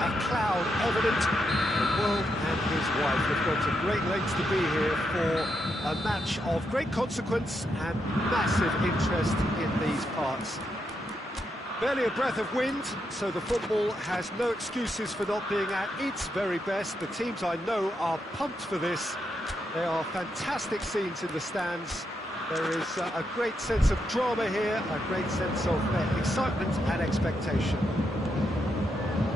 a cloud evident. The world and his wife have gone to great lengths to be here for a match of great consequence and massive interest in these parts. Barely a breath of wind, so the football has no excuses for not being at its very best. The teams I know are pumped for this. There are fantastic scenes in the stands. There is a great sense of drama here, a great sense of excitement and expectation.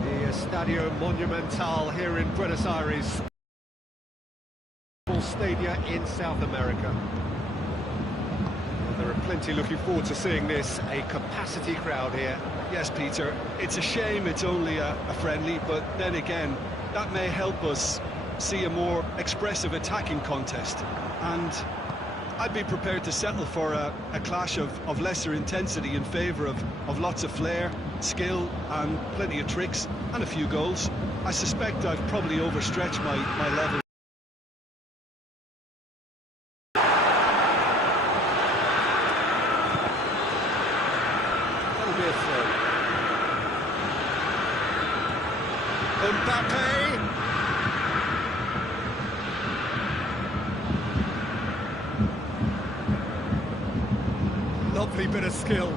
The Estadio Monumental here in Buenos Aires, stadia in South America. There are plenty looking forward to seeing this, a capacity crowd here. Yes, Peter, it's a shame it's only a friendly, but then again, that may help us see a more expressive attacking contest. And I'd be prepared to settle for a clash of lesser intensity in favour of lots of flair, skill and plenty of tricks and a few goals. I suspect I've probably overstretched my level. That'll be a throw. Mbappe! Lovely bit of skill.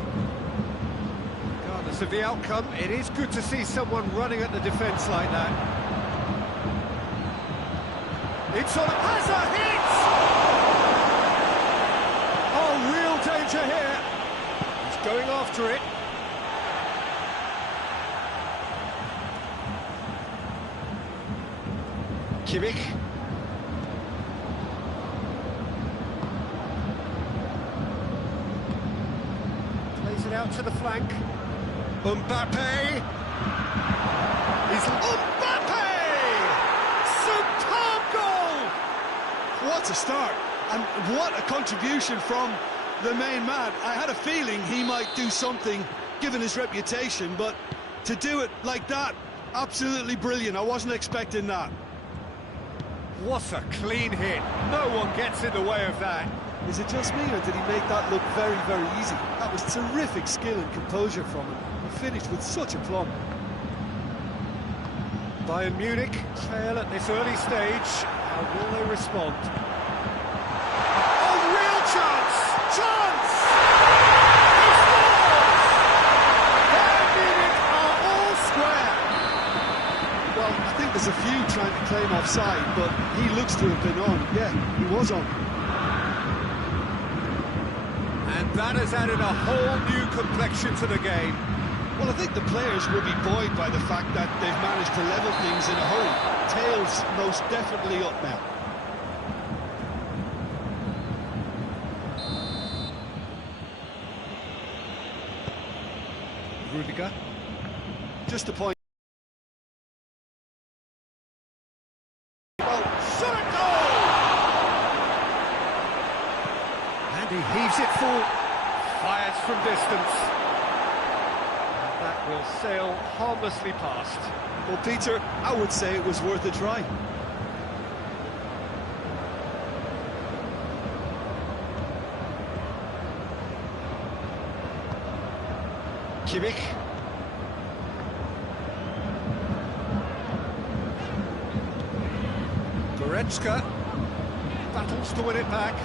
Regardless of the outcome, it is good to see someone running at the defence like that. It's on, has a hit! Oh, real danger here. He's going after it. Kimmich. Plays it out to the flank. Mbappe! He's Mbappe! Superb goal! What a start, and what a contribution from the main man. I had a feeling he might do something, given his reputation, but to do it like that, absolutely brilliant. I wasn't expecting that. What a clean hit. No one gets in the way of that. Is it just me, or did he make that look very, very easy? That was terrific skill and composure from him. He finished with such aplomb. Bayern Munich trail at this early stage. How will they respond? Oh, real chance! Chance! He scores! Bayern Munich are all square. Well, I think there's a few trying to claim offside, but he looks to have been on. Yeah, he was on. And that has added a whole new complexion to the game. Well, I think the players will be buoyed by the fact that they've managed to level things in a hurry. Tails most definitely up now. Rudiger. Just a point. Oh, shot at goal! And he heaves it full. Fires from distance. That will sail harmlessly past. Well, Peter, I would say it was worth a try. Kimmich. Goretzka battles to win it back.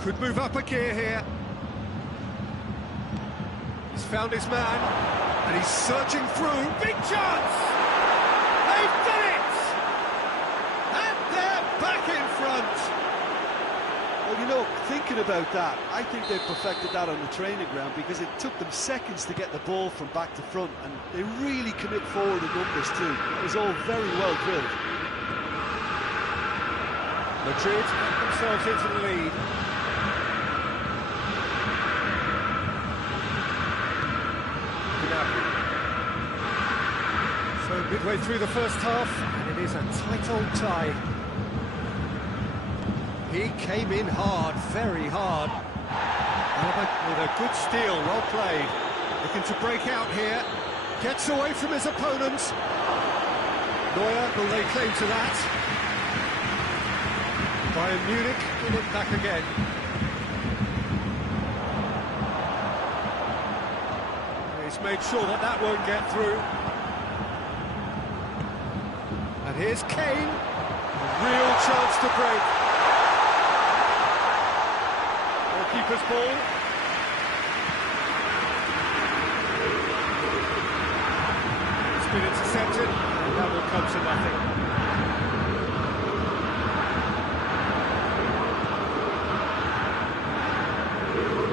Could move up a gear here. He's found his man, and he's searching through. Big chance! They've done it! And they're back in front! Well, you know, thinking about that, I think they perfected that on the training ground because it took them seconds to get the ball from back to front, and they really commit forward in numbers too. It was all very well drilled. Madrid get themselves into the lead. So midway through the first half, and it is a tight old tie. He came in hard, very hard. With a good steal, well played. Looking to break out here. Gets away from his opponent. Neuer will lay claim to that. Bayern Munich win it back again. He's made sure that that won't get through. here's Kane. A real chance to break. Goalkeeper's ball. It's been intercepted, and that will come to nothing.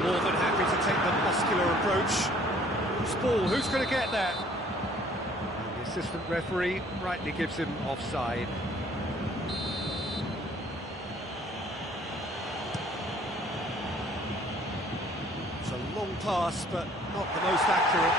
More than happy to take the muscular approach. Who's ball? Who's going to get there? And the assistant referee rightly gives him offside. It's a long pass, but not the most accurate.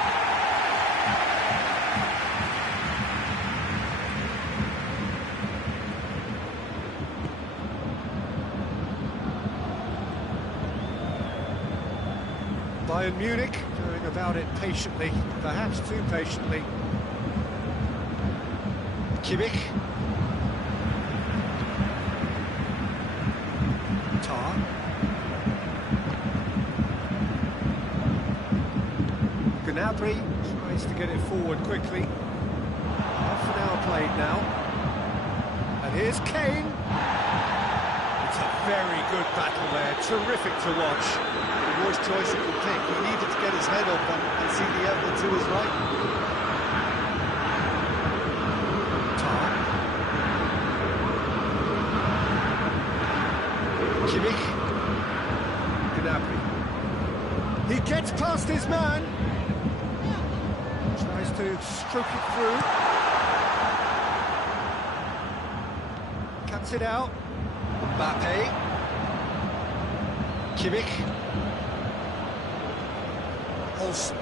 Bayern Munich going about it patiently, perhaps too patiently. Kimmich. Tar. Gnabry tries to get it forward quickly. Half an hour played now. And here's Kane. It's a very good battle there, terrific to watch. The worst choice he could pick. He needed to get his head up and see the outlet to his right. Tar. Kimmich. Gnabry. He gets past his man. Tries to stroke it through. Cuts it out. Mbappe. Kimmich. Olsen.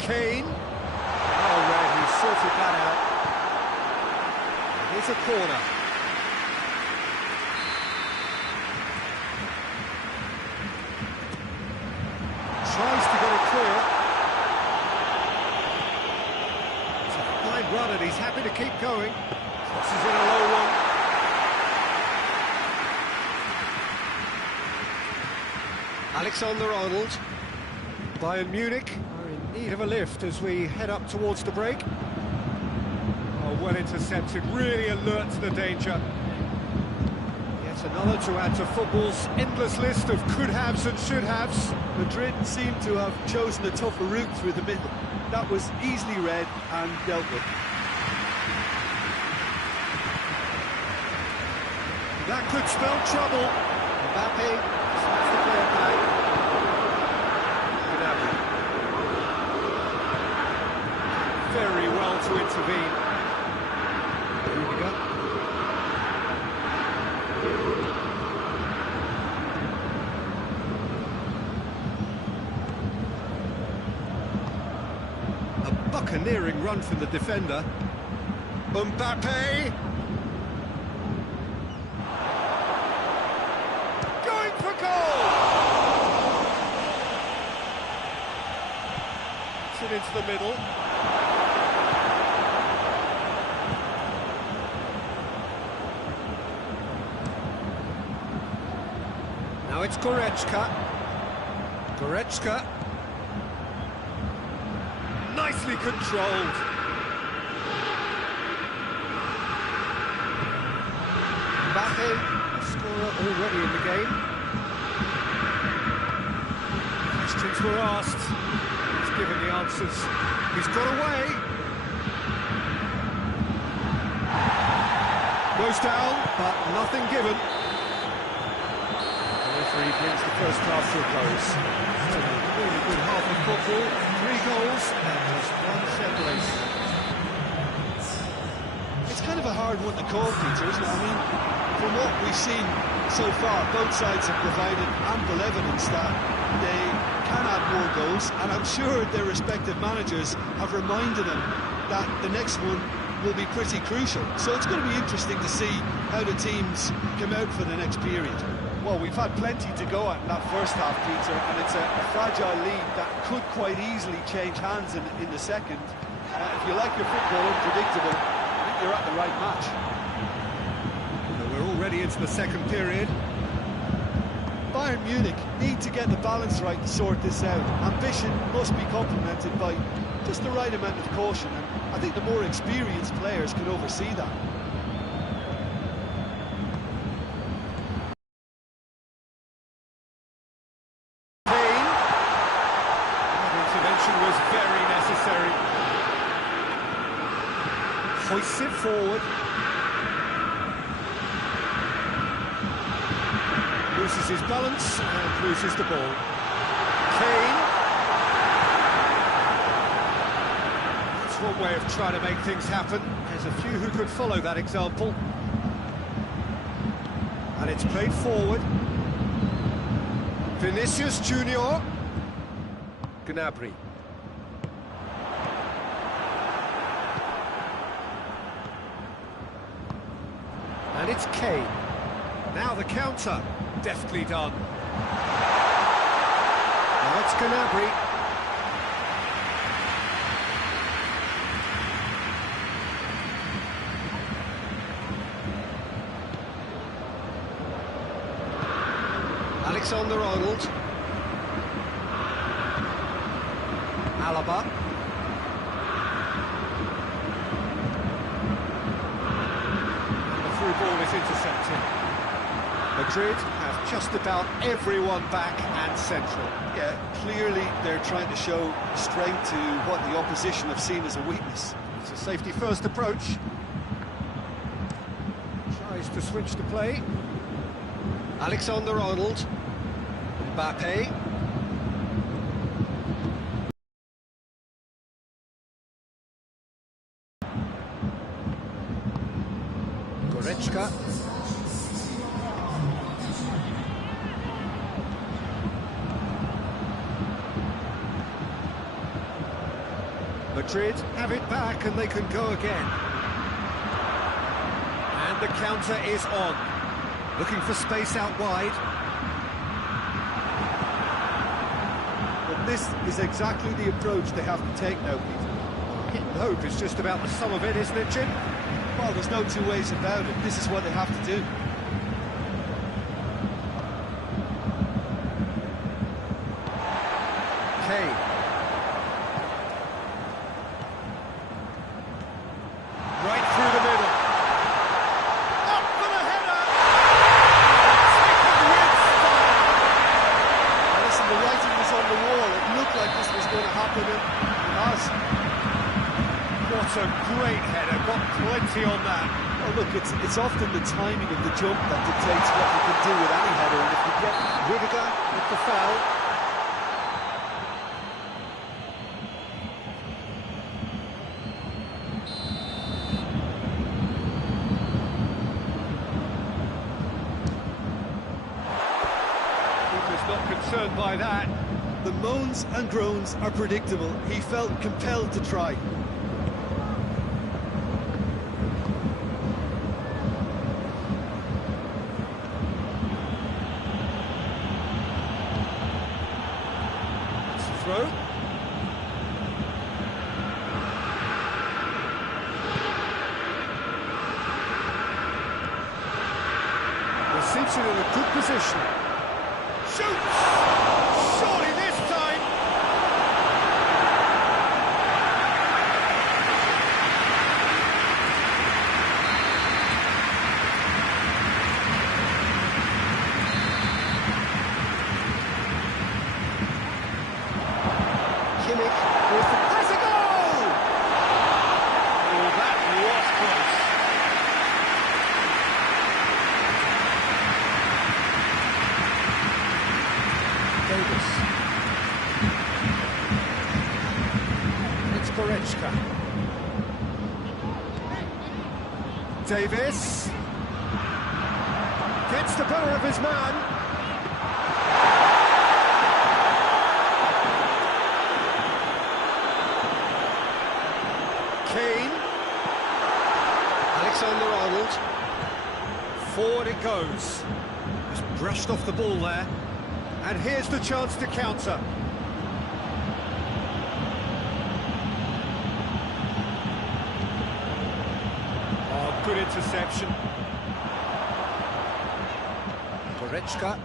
Kane. Oh, red, he sorted that out. Here's a corner. Tries to get it clear. It's a fine run and he's happy to keep going. Crosses in a low one. Alexander-Arnold. Bayern Munich are in need of a lift as we head up towards the break. Oh, well intercepted, really alert to the danger. Yet another to add to football's endless list of could-haves and should-haves. Madrid seem to have chosen a tougher route through the middle. That was easily read and dealt with. That could spell trouble. Mbappe starts to play it back. Very well to intervene. Rudiger. A buccaneering run from the defender. Mbappe. Going for goal! It's it into the middle. Now it's Goretzka. Goretzka. Nicely controlled. Mbappe, a scorer already in the game. Questions were asked. He's given the answers. He's got away. Goes down, but nothing given. He brings the first half to a close. So, really good half of football, 3 goals and just 1 set piece. It's kind of a hard one to call, Peter, isn't it? I mean, from what we've seen so far, both sides have provided ample evidence that they can add more goals, and I'm sure their respective managers have reminded them that the next one will be pretty crucial. So it's going to be interesting to see how the teams come out for the next period. Well, we've had plenty to go at in that first half, Peter, and it's a fragile lead that could quite easily change hands in the second. If you like your football unpredictable, I think you're at the right match. So we're already into the second period. Bayern Munich need to get the balance right to sort this out. Ambition must be complemented by just the right amount of caution, and I think the more experienced players can oversee that. hoists it forward. Loses his balance and loses the ball. Kane. That's one way of trying to make things happen. There's a few who could follow that example. And it's played forward. Vinicius Junior. Gnabry. And it's Kane. Now the counter. Deftly done. Now it's Gnabry. Alexander-Arnold. Alaba. And the through ball is intercepted. Madrid have just about everyone back and central. Yeah, clearly they're trying to show strength to what the opposition have seen as a weakness. It's a safety-first approach. Tries to switch the play. Alexander-Arnold. Mbappe. Goretzka. Madrid have it back and they can go again. And the counter is on. Looking for space out wide. But this is exactly the approach they have to take now, Peter. Hit and hope is just about the sum of it, isn't it, Jim? Well, there's no two ways about it. This is what they have to do. Kane. Right through the middle. Up for the header! Taken with style. Now listen, the writing was on the wall. It looked like this was going to happen, and it has. What a great header, got plenty on that. Well, look, it's often the timing of the jump that dictates what you can do with any header, and if you get Rudiger with the foul. Keeper's not concerned by that. The moans and groans are predictable. He felt compelled to try. Throw. He seems in a good position. Shoots! Surely this time! Kimmich with the press a goal! Oh, that was close. Davis. It's Goretzka. Davis. Gets the better of his man. Kane. Alexander-Arnold. Forward it goes. Just brushed off the ball there. And here's the chance to counter. Oh, good interception. Goretzka.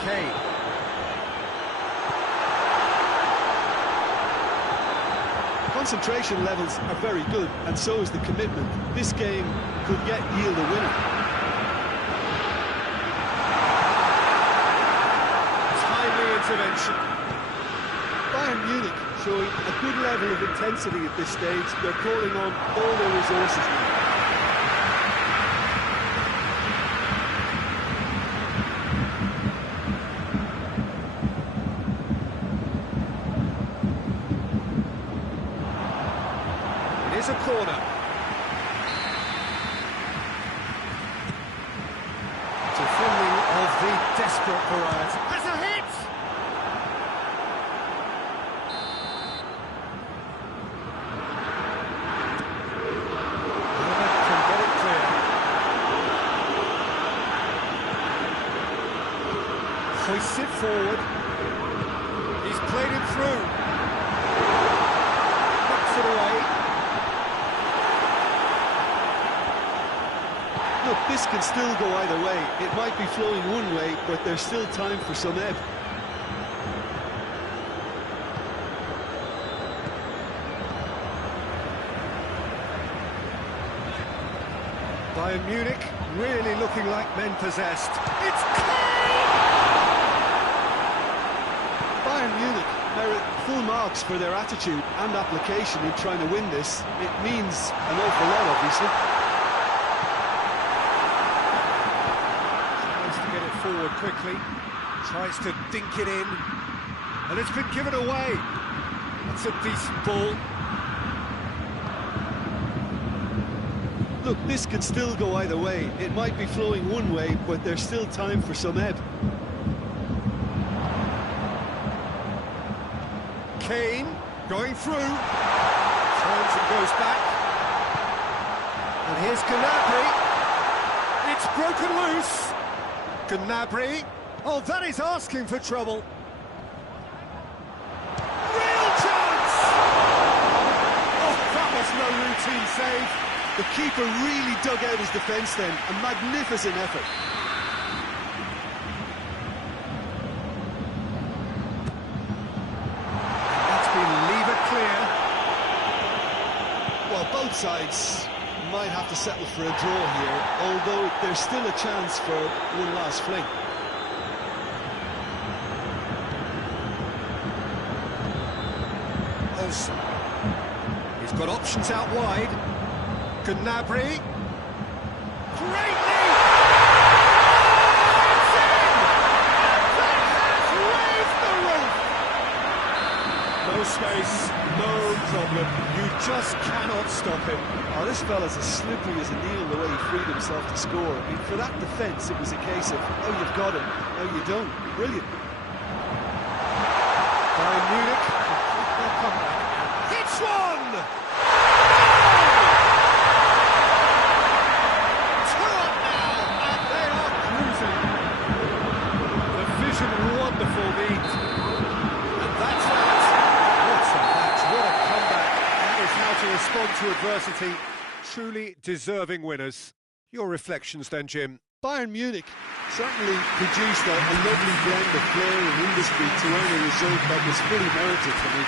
Kane. Concentration levels are very good, and so is the commitment. This game could yet yield a winner. Timely intervention. Bayern Munich showing a good level of intensity at this stage. They're calling on all their resources now. It is a corner. Defending of the desperate variety. That's a hit! Can get it clear. Hoists it forward. He's played it through. Knocks it away. Look, this can still go either way. It might be flowing one way, but there's still time for some ebb. Bayern Munich really looking like men possessed. It's clean! Bayern Munich merit full marks for their attitude and application in trying to win this. It means an awful lot, obviously. Tries to get it forward quickly, tries to dink it in, and it's been given away. That's a decent ball. Look, this can still go either way. It might be flowing one way, but there's still time for some ebb. Kane going through, turns and goes back. And here's Gnabry. It's broken loose. Gnabry. Oh, that is asking for trouble. Real chance! Oh, that was no routine save. The keeper really dug out his defence then. A magnificent effort. That's been lever clear. Well, both sides might have to settle for a draw here, although there's still a chance for one last fling. Olsen. He's got options out wide. Gnabry. Great lead! It's in! That has raised the roof! No space, no problem. You just cannot stop him. Oh, this fella's as slippery as a needle the way he freed himself to score. I mean, for that defence, it was a case of, oh, you've got him, oh, you don't. Brilliant. Bayern Munich complete their comeback. Hits one! Two up now, and they are cruising. The vision wonderful lead. And that's that. What's a match? What a comeback. That is how to respond to adversity. Truly deserving winners. Your reflections then, Jim? Bayern Munich certainly produced a lovely blend of flair and industry to earn a result that was fully merited for me.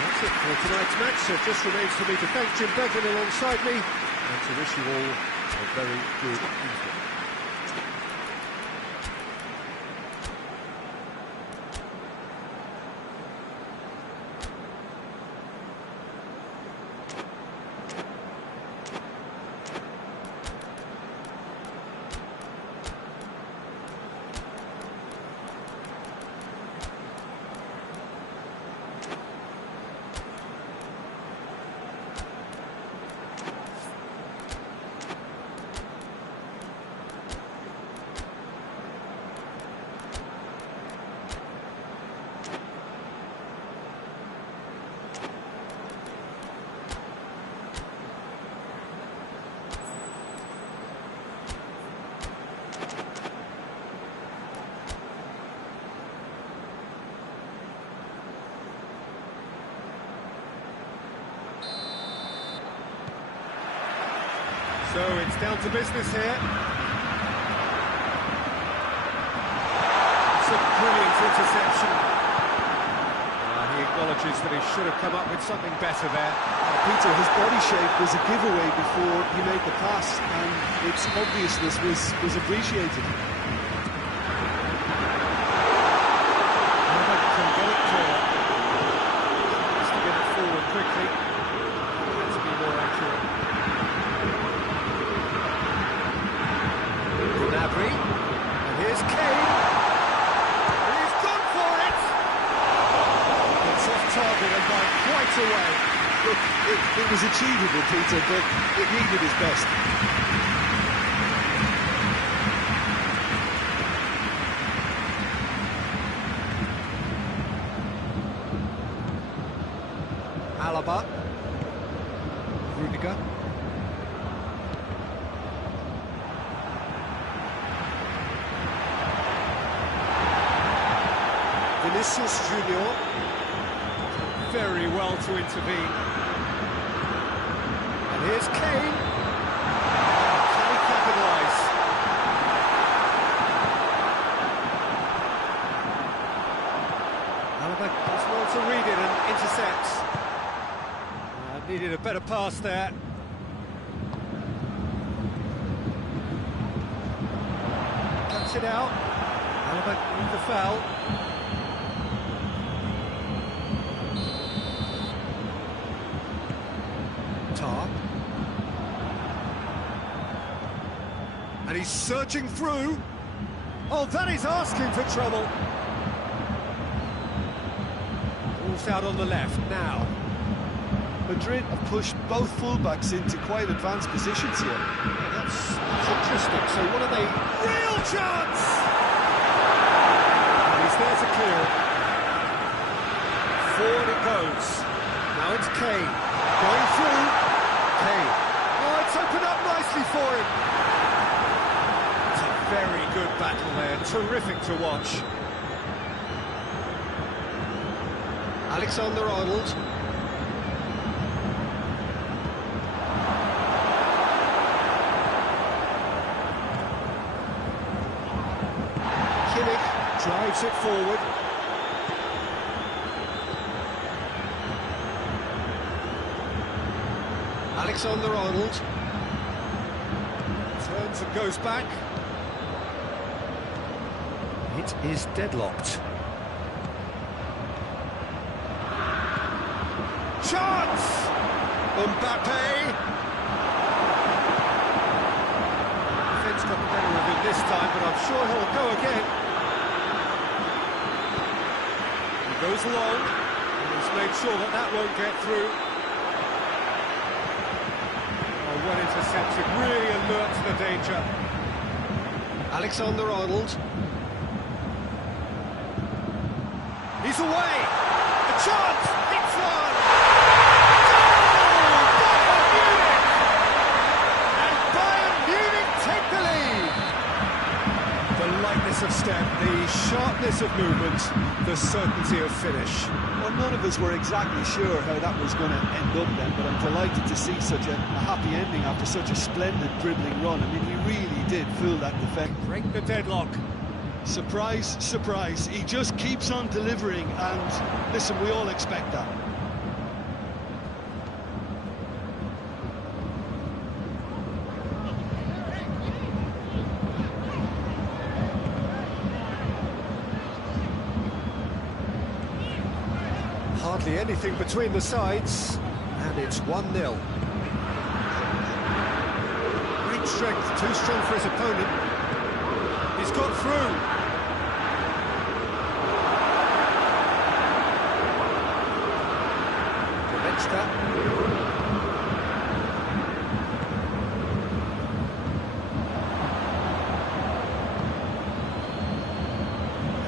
That's it for tonight's match. So it just remains for me to thank Jim Bevan alongside me and to wish you all a very good evening. So it's down to business here. It's a brilliant interception. He acknowledges that he should have come up with something better there. Peter, his body shape was a giveaway before he made the pass, and its obviousness was appreciated. Can get it clear. target and by quite a way. Look, it was achievable, Peter, but it needed his best. Alaba. Rudiger. Vinicius Junior. Very well to intervene. And here's Kane. Can he capitalise? Alaba does well to read it and intercepts. Needed a better pass there. Cuts it out. Alaba with the foul. Tar. And he's surging through. Oh, that is asking for trouble. Ball's out on the left now. Madrid have pushed both fullbacks into quite advanced positions here. Yeah, that's interesting. So what are they? Real chance! And he's there to clear it. Forward it goes. Now it's Kane. Going through. Kane. Oh, it's opened up nicely for him. It's a very good battle there. Terrific to watch. Alexander-Arnold. Drives it forward. Alexander-Arnold. Turns and goes back. It is deadlocked. Chance! Mbappe! Defence got the better of him this time, but I'm sure he'll go again. Goes long, and he's made sure that that won't get through. Oh, well intercepted, really alert to the danger. Alexander-Arnold. He's away! A chance! It's one! Goal! Bayern Munich! And Bayern Munich take the lead! The lightness of step, the sharpness of movement, the certainty of finish. Well, none of us were exactly sure how that was going to end up then, but I'm delighted to see such a happy ending after such a splendid dribbling run. I mean, he really did fool that defence. Break the deadlock. Surprise, surprise. He just keeps on delivering, and listen, we all expect that. Hardly anything between the sides, and it's 1-0. Great strength, too strong for his opponent. He's got through. Derrota.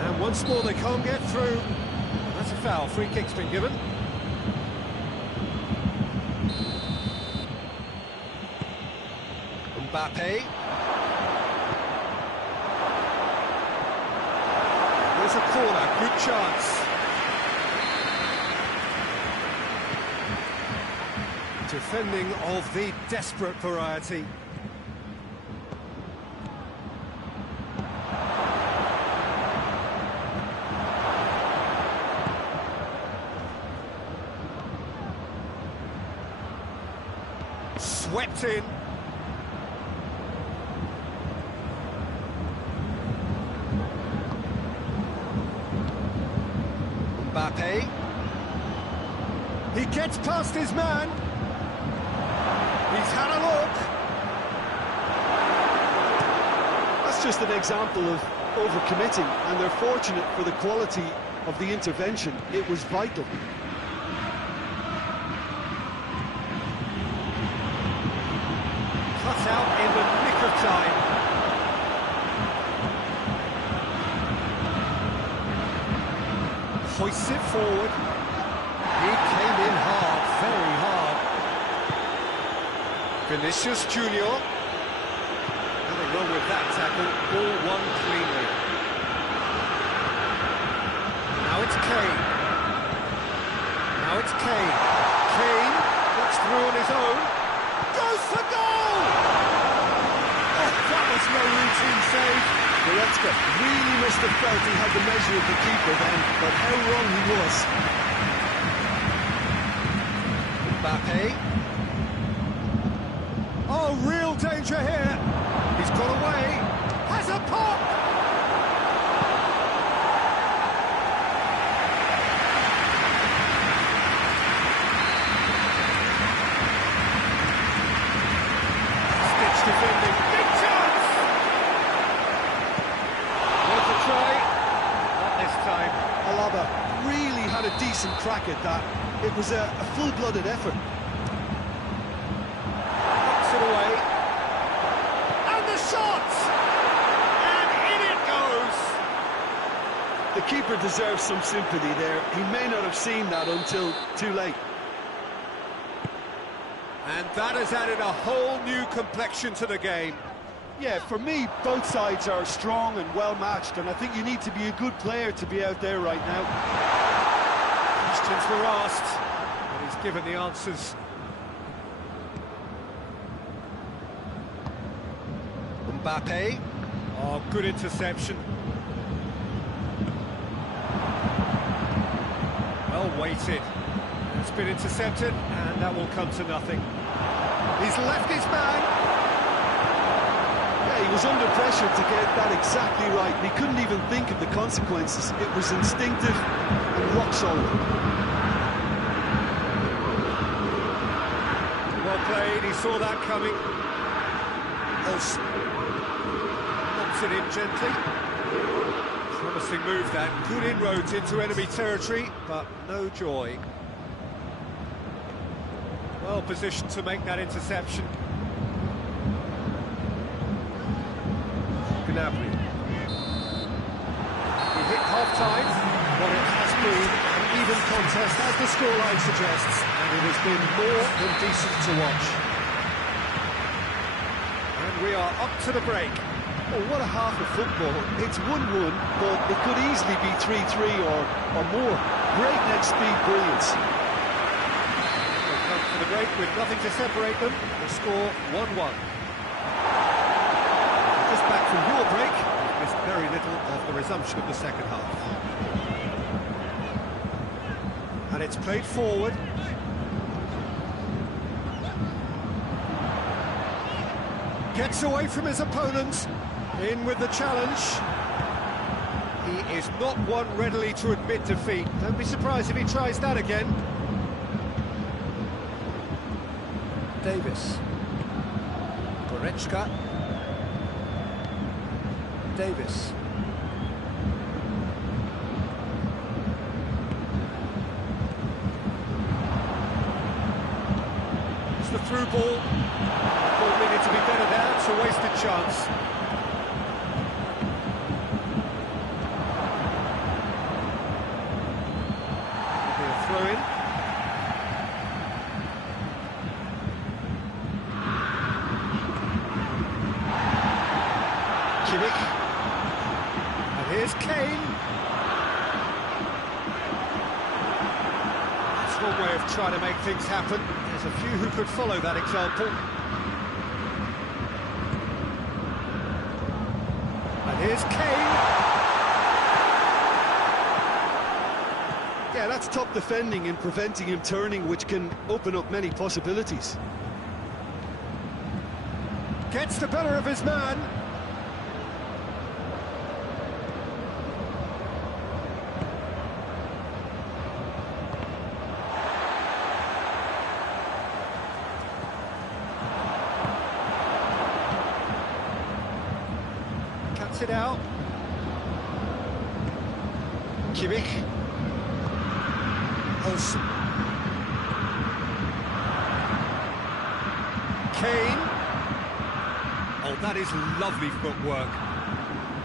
And once more they can't get through. That's a foul. Free kick's been given. Mbappe. There's a corner. Good chance. Defending of the desperate variety. Swept in. Mbappe. He gets past his man. He's had a look. That's just an example of overcommitting, and they're fortunate for the quality of the intervention. It was vital. forward. He came in hard, very hard. Vinicius Junior. Nothing wrong with that tackle. Ball won cleanly. Now it's Kane. Now it's Kane. Kane gets through on his own. Goes for goal! Oh, that was no routine save. Derrota really must have felt he had the measure of the keeper then, but how wrong he was. Mbappe. Oh, real danger here. He's got away. Has a pop! Stitch defending. Big chance! Worth a try. Not this time. Alaba really had a decent crack at that. It was a full-blooded effort. Knocks it away. And the shot! And in it goes! The keeper deserves some sympathy there. He may not have seen that until too late. And that has added a whole new complexion to the game. Yeah, for me, both sides are strong and well-matched, and I think you need to be a good player to be out there right now. Questions were asked, and he's given the answers. Mbappe. Oh, good interception. Well weighted. It's been intercepted, and that will come to nothing. He's left his man. Yeah, he was under pressure to get that exactly right. He couldn't even think of the consequences. It was instinctive and rock solid. Well played, he saw that coming. Knocks it in gently. Promising move that. Good inroads into enemy territory, but no joy. Well positioned to make that interception. Gnabry. He hit half-time, but it has been an even contest, as the scoreline suggests, and it has been more than decent to watch. And we are up to the break. Oh, what a half of football. It's 1-1, but it could easily be 3-3 or more. Breakneck speed brilliance. They've come for the break with nothing to separate them. The score 1-1. Just back from your break, we've missed very little of the resumption of the second half. And it's played forward. Gets away from his opponent. In with the challenge. He is not one readily to admit defeat. Don't be surprised if he tries that again. Davis. Goretzka. Davis. It's the through ball. Ball needed to be better there. It's a wasted chance. It'll be a throw-in. Kimmich. And here's Kane. That's one way of trying to make things happen. There's a few who could follow that example. And here's Kane. Yeah, that's top defending and preventing him turning, which can open up many possibilities. Gets the better of his man. Cuts it out. Kimmich. Olsen. Kane. Oh, that is lovely footwork.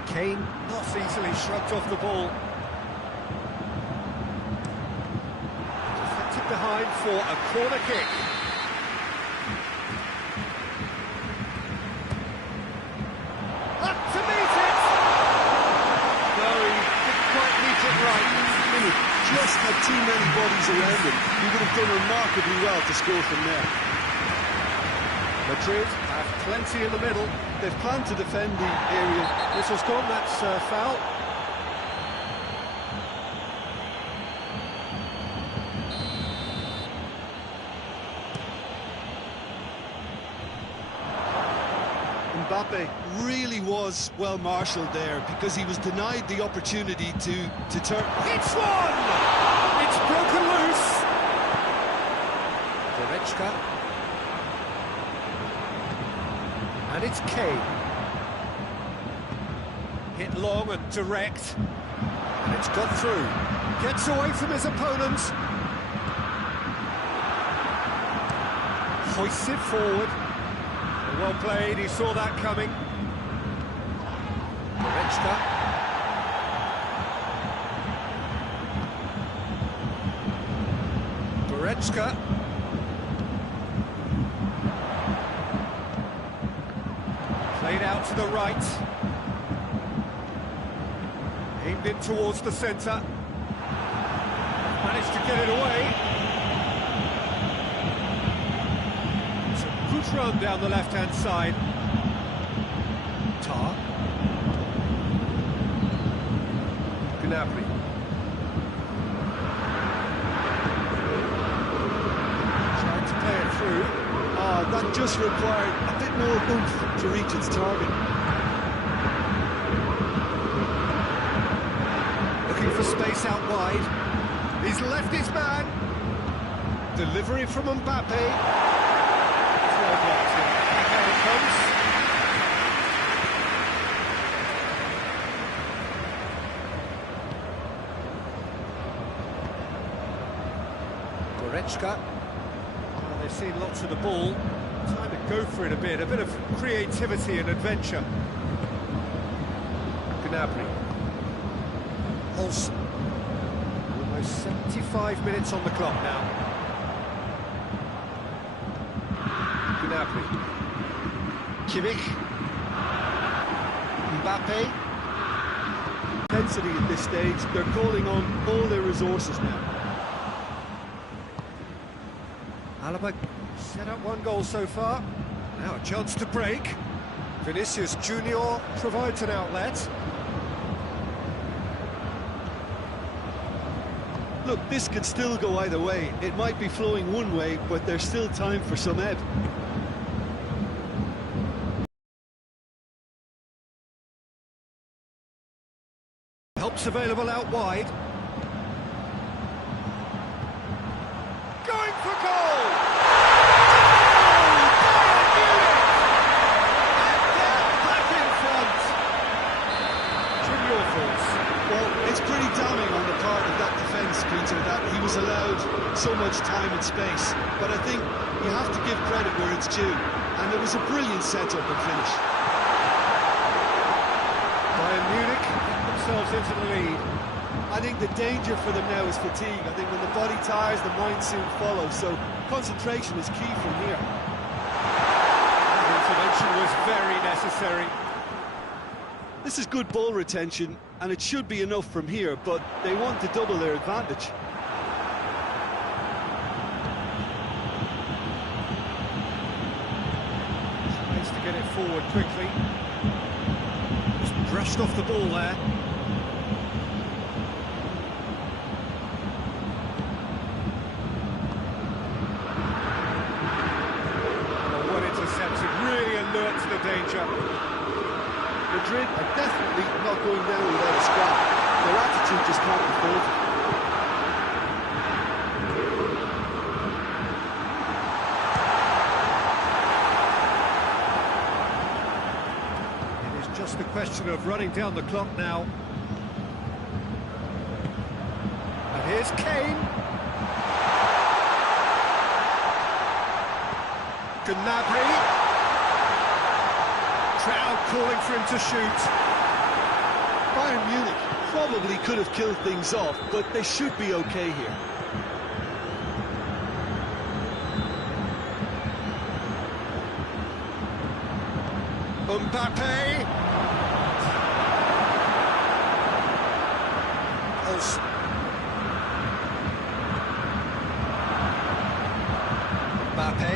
Kane not easily shrugged off the ball. going for a corner kick. Up to meet it! No, he didn't quite meet it right. He just had too many bodies around him. He would have done remarkably well to score from there. Madrid have plenty in the middle. They've planned to defend the area. Whistle's gone, that's foul. Mbappe really was well marshalled there because he was denied the opportunity to turn. It's one! It's broken loose. Derrota. And it's Kane. Hit long and direct. And it's got through. Gets away from his opponent. Hoists it forward. Well played, he saw that coming. Derrota. Derrota. Played out to the right. Aimed in towards the centre. Managed to get it away. It's a good run down the left-hand side. Tar. Gnabry. Trying to play it through. That just required a bit more oomph to reach its target. Looking for space out wide. He's left his man. Delivery from Mbappe. Throw blocked in. Here it comes. Derrota. Well, they've seen lots of the ball. Time to go for it a bit of creativity and adventure. Gnabry. Olsen. Almost 75 minutes on the clock now. Gnabry. Kimmich. Mbappe. Intensity at this stage, they're calling on all their resources now. Alaba set up one goal so far. Now a chance to break. Vinicius Junior provides an outlet. Look, this could still go either way. It might be flowing one way, but there's still time for some ebb. Helps available out wide. Going for goal! Back in front. Junior thoughts. Well, it's pretty damning on the part of that defence, Peter, that he was allowed so much time and space. But I think you have to give credit where it's due. And it was a brilliant set-up and finish. Bayern Munich get themselves into the lead. I think the danger for them now is fatigue. I think when the body tires, the mind soon follows. So concentration is key from here. The intervention was very necessary. This is good ball retention, and it should be enough from here, but they want to double their advantage. Tries to get it forward quickly. Just brushed off the ball there. Oh, well intercepted, really alert to the danger. Madrid are definitely not going down without a scrap. Their attitude just can't be faulted. It is just a question of running down the clock now. And here's Kane. Gnabry. Crowd calling for him to shoot. Bayern Munich probably could have killed things off, but they should be okay here. Mbappe. Olsen. Mbappe.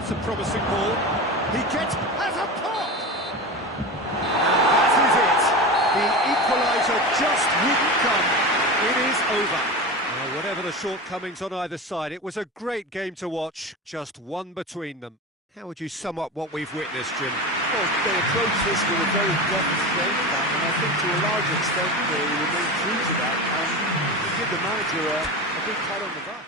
It's a promising ball. He has a pop! And that is it. The equaliser just wouldn't come. It is over. Well, whatever the shortcomings on either side, it was a great game to watch, just one between them. How would you sum up what we've witnessed, Jim? Well, they approached this with a very definite game plan, and I think to a large extent they remained true to that, and they give the manager a big pat on the back.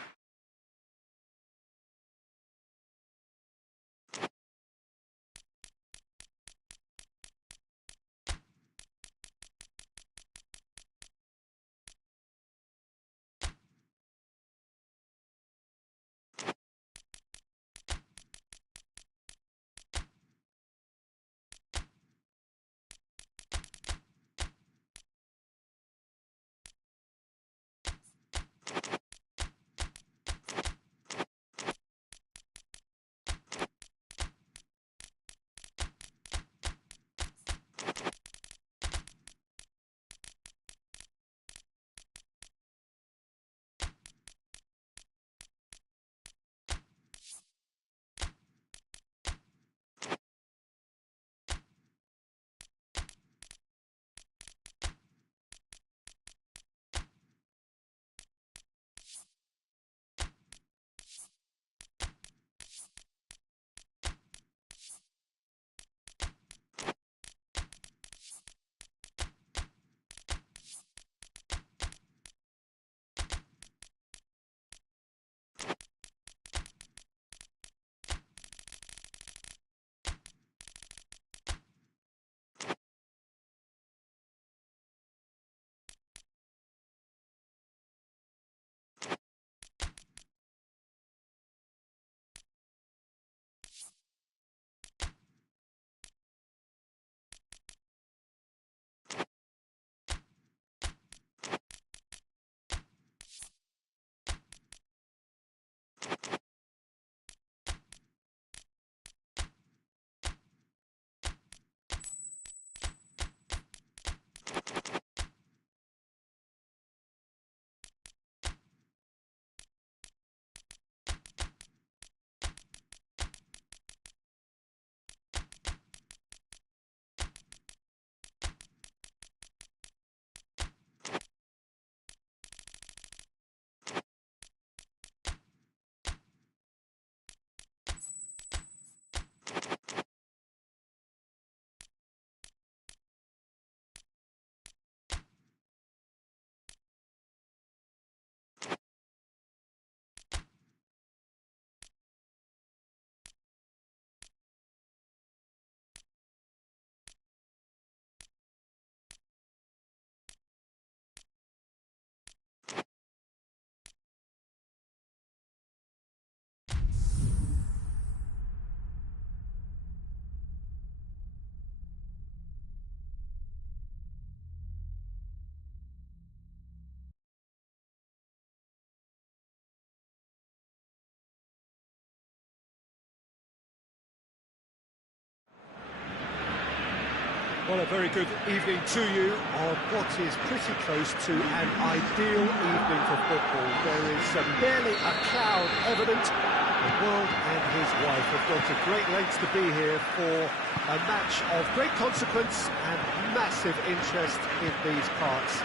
Well, a very good evening to you on what is pretty close to an ideal evening for football. There is barely a cloud evident. The world and his wife have gone to great lengths to be here for a match of great consequence and massive interest in these parts.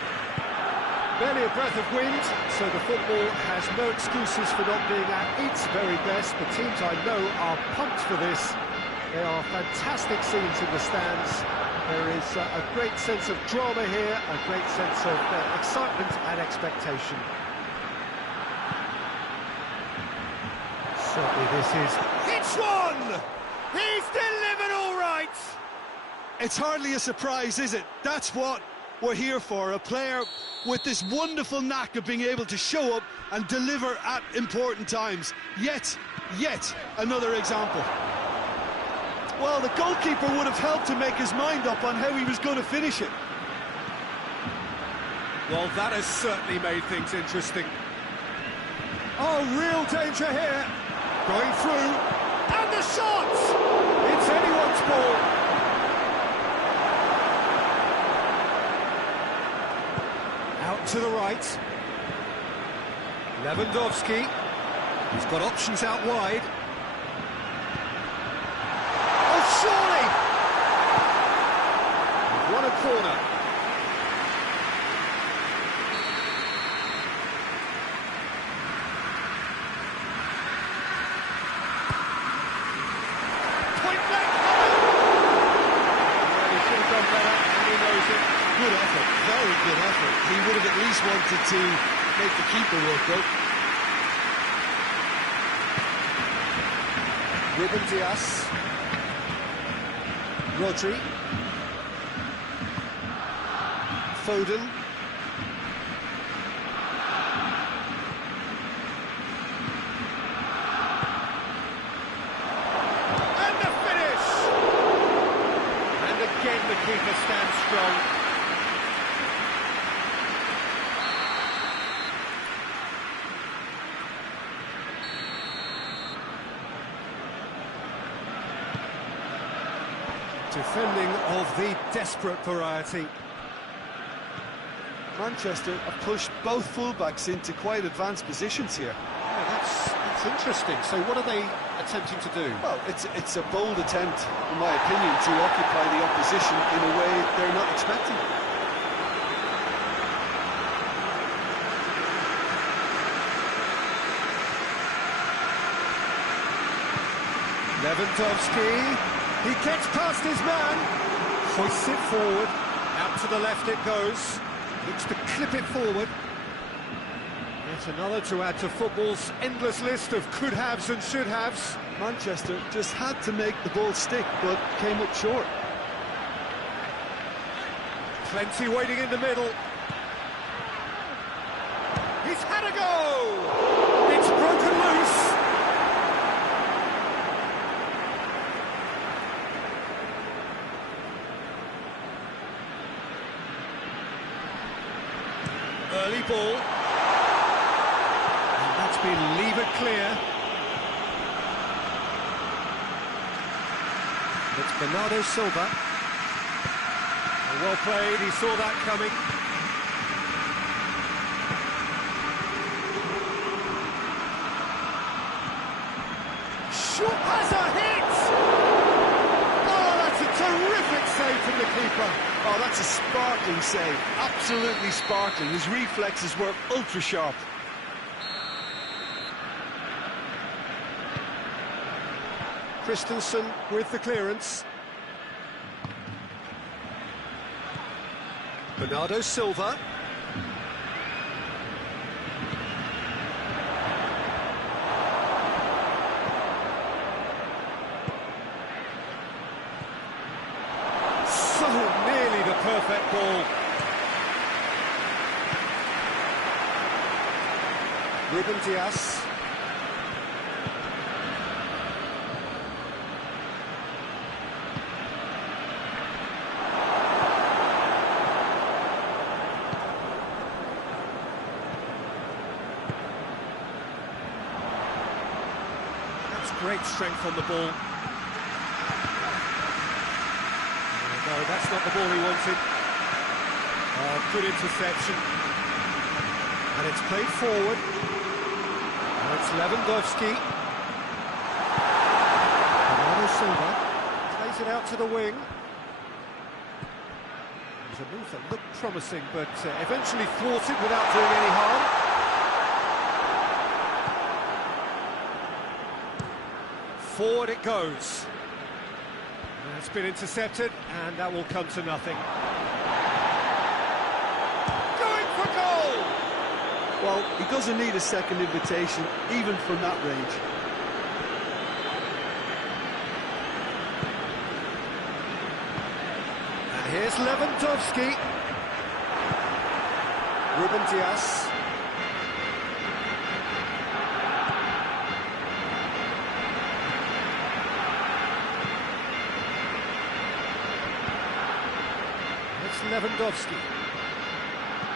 Barely a breath of wind, so the football has no excuses for not being at its very best. The teams I know are pumped for this. There are fantastic scenes in the stands. There is a great sense of drama here, a great sense of excitement and expectation. Certainly this is... It's one! He's delivered all right! It's hardly a surprise, is it? That's what we're here for, a player with this wonderful knack of being able to show up and deliver at important times. Yet another example. Well, the goalkeeper would have helped to make his mind up on how he was going to finish it. Well, that has certainly made things interesting. Oh, real danger here. Going through. And the shot! It's It's anyone's ball. Out to the right. Lewandowski. He's got options out wide. Oh, surely! What a corner. Point blank coming! Yeah, he should have done better, and he knows it. Good effort, very good effort. He would have at least wanted to make the keeper work, though. Ruben Dias. Rodri. Foden. And the finish! And again the keeper stands strong. Defending of the desperate variety. Manchester have pushed both fullbacks into quite advanced positions here. Yeah, that's interesting. So what are they attempting to do? Well, it's a bold attempt, in my opinion, to occupy the opposition in a way they're not expecting. Lewandowski. He gets past his man, hoists it forward, out to the left it goes, looks to clip it forward. Yet another to add to football's endless list of could-haves and should-haves. Manchester just had to make the ball stick, but came up short. Plenty waiting in the middle. He's had a go! It's broken loose. Early ball. And that's been levered clear. It's Bernardo Silva. Well played, he saw that coming. Shot has a hit! Oh, that's a terrific save from the keeper. Oh, that's a sparkling save. Absolutely sparkling. His reflexes were ultra sharp. Christensen with the clearance. Bernardo Silva. So nearly the perfect ball. Ruben Dias. That's great strength on the ball. No, that's not the ball he wanted. Good interception. And it's played forward. And it's Lewandowski. Bernardo Silva plays it out to the wing. It was a move that looked promising, but eventually thwarted without doing any harm. Forward it goes. It's been intercepted, and that will come to nothing. Going for goal! Well, he doesn't need a second invitation, even from that range. And here's Lewandowski. Ruben Dias. Lewandowski.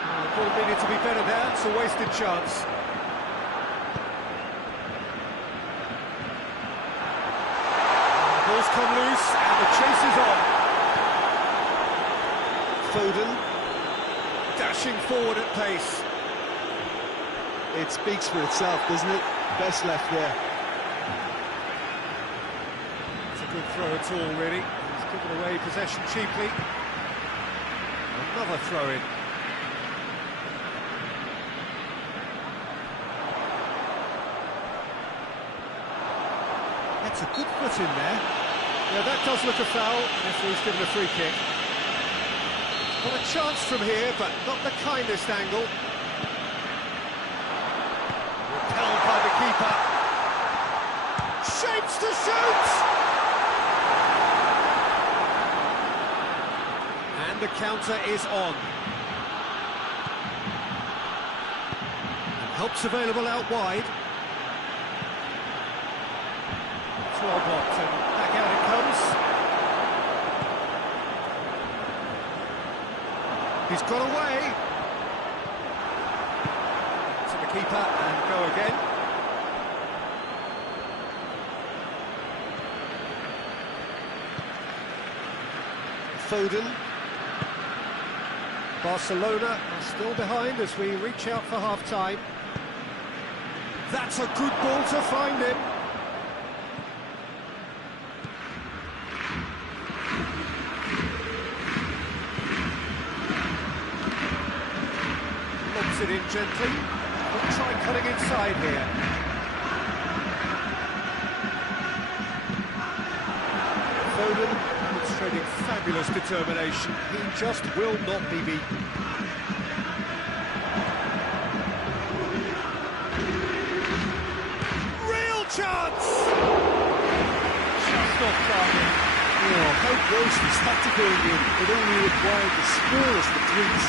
Oh, the ball needed to be better there, it's a wasted chance. The ball Ball's come loose and the chase is on. Foden. Dashing forward at pace. It speaks for itself, doesn't it? Best left there. It's a good throw at all, really. He's given away possession cheaply. Another throw-in. That's a good foot in there. Yeah, that does look a foul. Referee's given a free kick. Got a chance from here, but not the kindest angle. Repelled by the keeper. Shapes to shoot! And the counter is on. And help's available out wide. It's well blocked and back out it comes. He's got away. To the keeper and go again. Foden. Barcelona are still behind as we reach out for half-time. That's a good ball to find him. Lobs it in gently. We'll try cutting inside here. Foden demonstrating fabulous determination. He just will not be beaten. Real chance! Just not target. Oh, how close was tactical game. It only required the smallest of tweaks.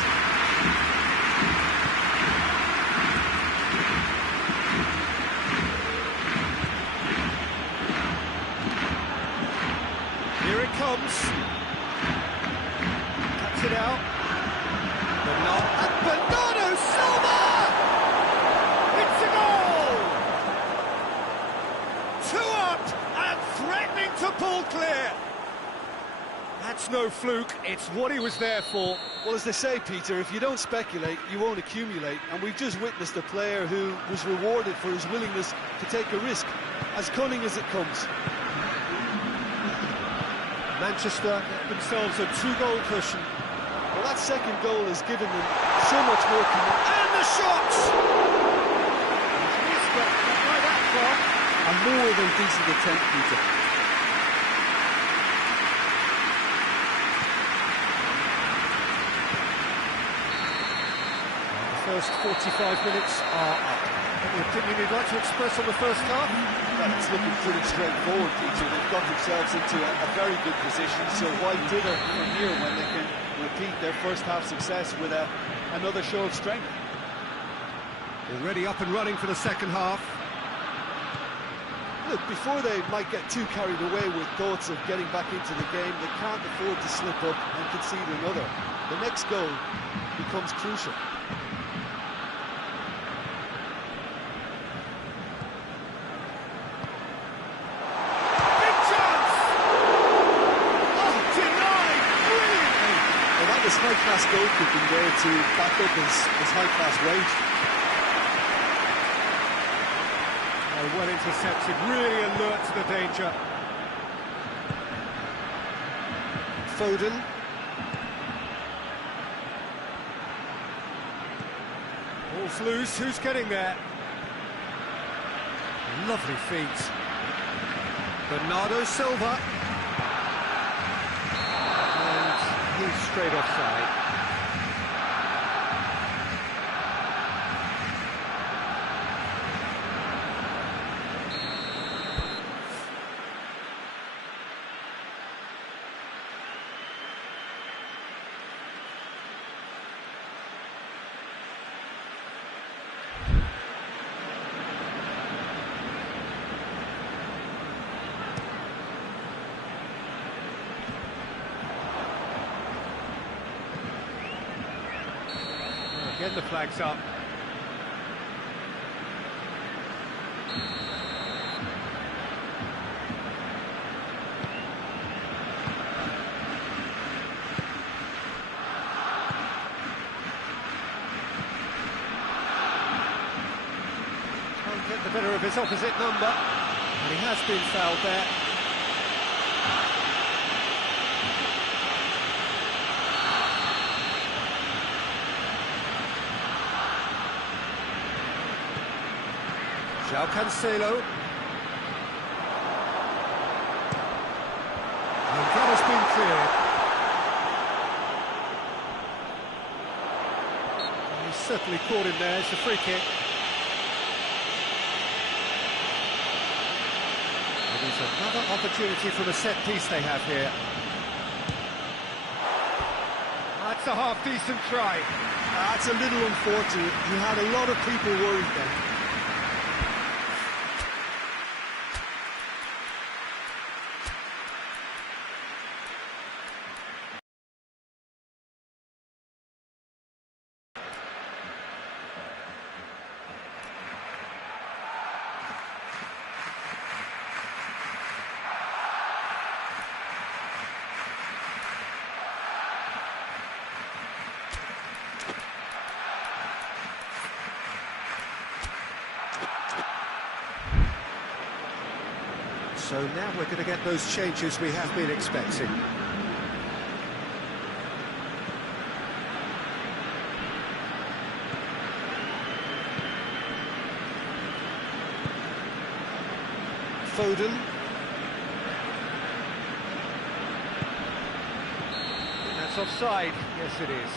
Here it comes. Cuts it out. Bernardo Silva! It's a goal! 2 up and threatening to pull clear. That's no fluke, it's what he was there for. Well, as they say, Peter, if you don't speculate, you won't accumulate. And we've just witnessed a player who was rewarded for his willingness to take a risk, as cunning as it comes. Manchester themselves a 2-goal cushion. Well, that second goal has given them so much more command. And the shot! Missed it, not by that far. A more than decent attempt, Peter. The first 45 minutes are up. Any opinion you'd like to express on the first half? Well, it's looking pretty straightforward, Peter. They've got themselves into a very good position, so why dither from here when they can repeat their first half success with another show of strength? Already up and running for the second half. Look, before they might get too carried away with thoughts of getting back into the game, they can't afford to slip up and concede another. The next goal becomes crucial. This high-class goalkeeping there to back up his high-class wage. Oh, well intercepted, really alert to the danger. Foden. Ball's loose, who's getting there? Lovely feet. Bernardo Silva. He's straight offside. Again, the flag's up. get the better of his opposite number, and he has been fouled there. João Cancelo. And that has been cleared. He's certainly caught him there. It's a free kick. It is another opportunity from a set piece they have here. That's a half-decent try. That's a little unfortunate. He had a lot of people worried then. So now we're going to get those changes we have been expecting. Foden. That's offside. Yes, it is.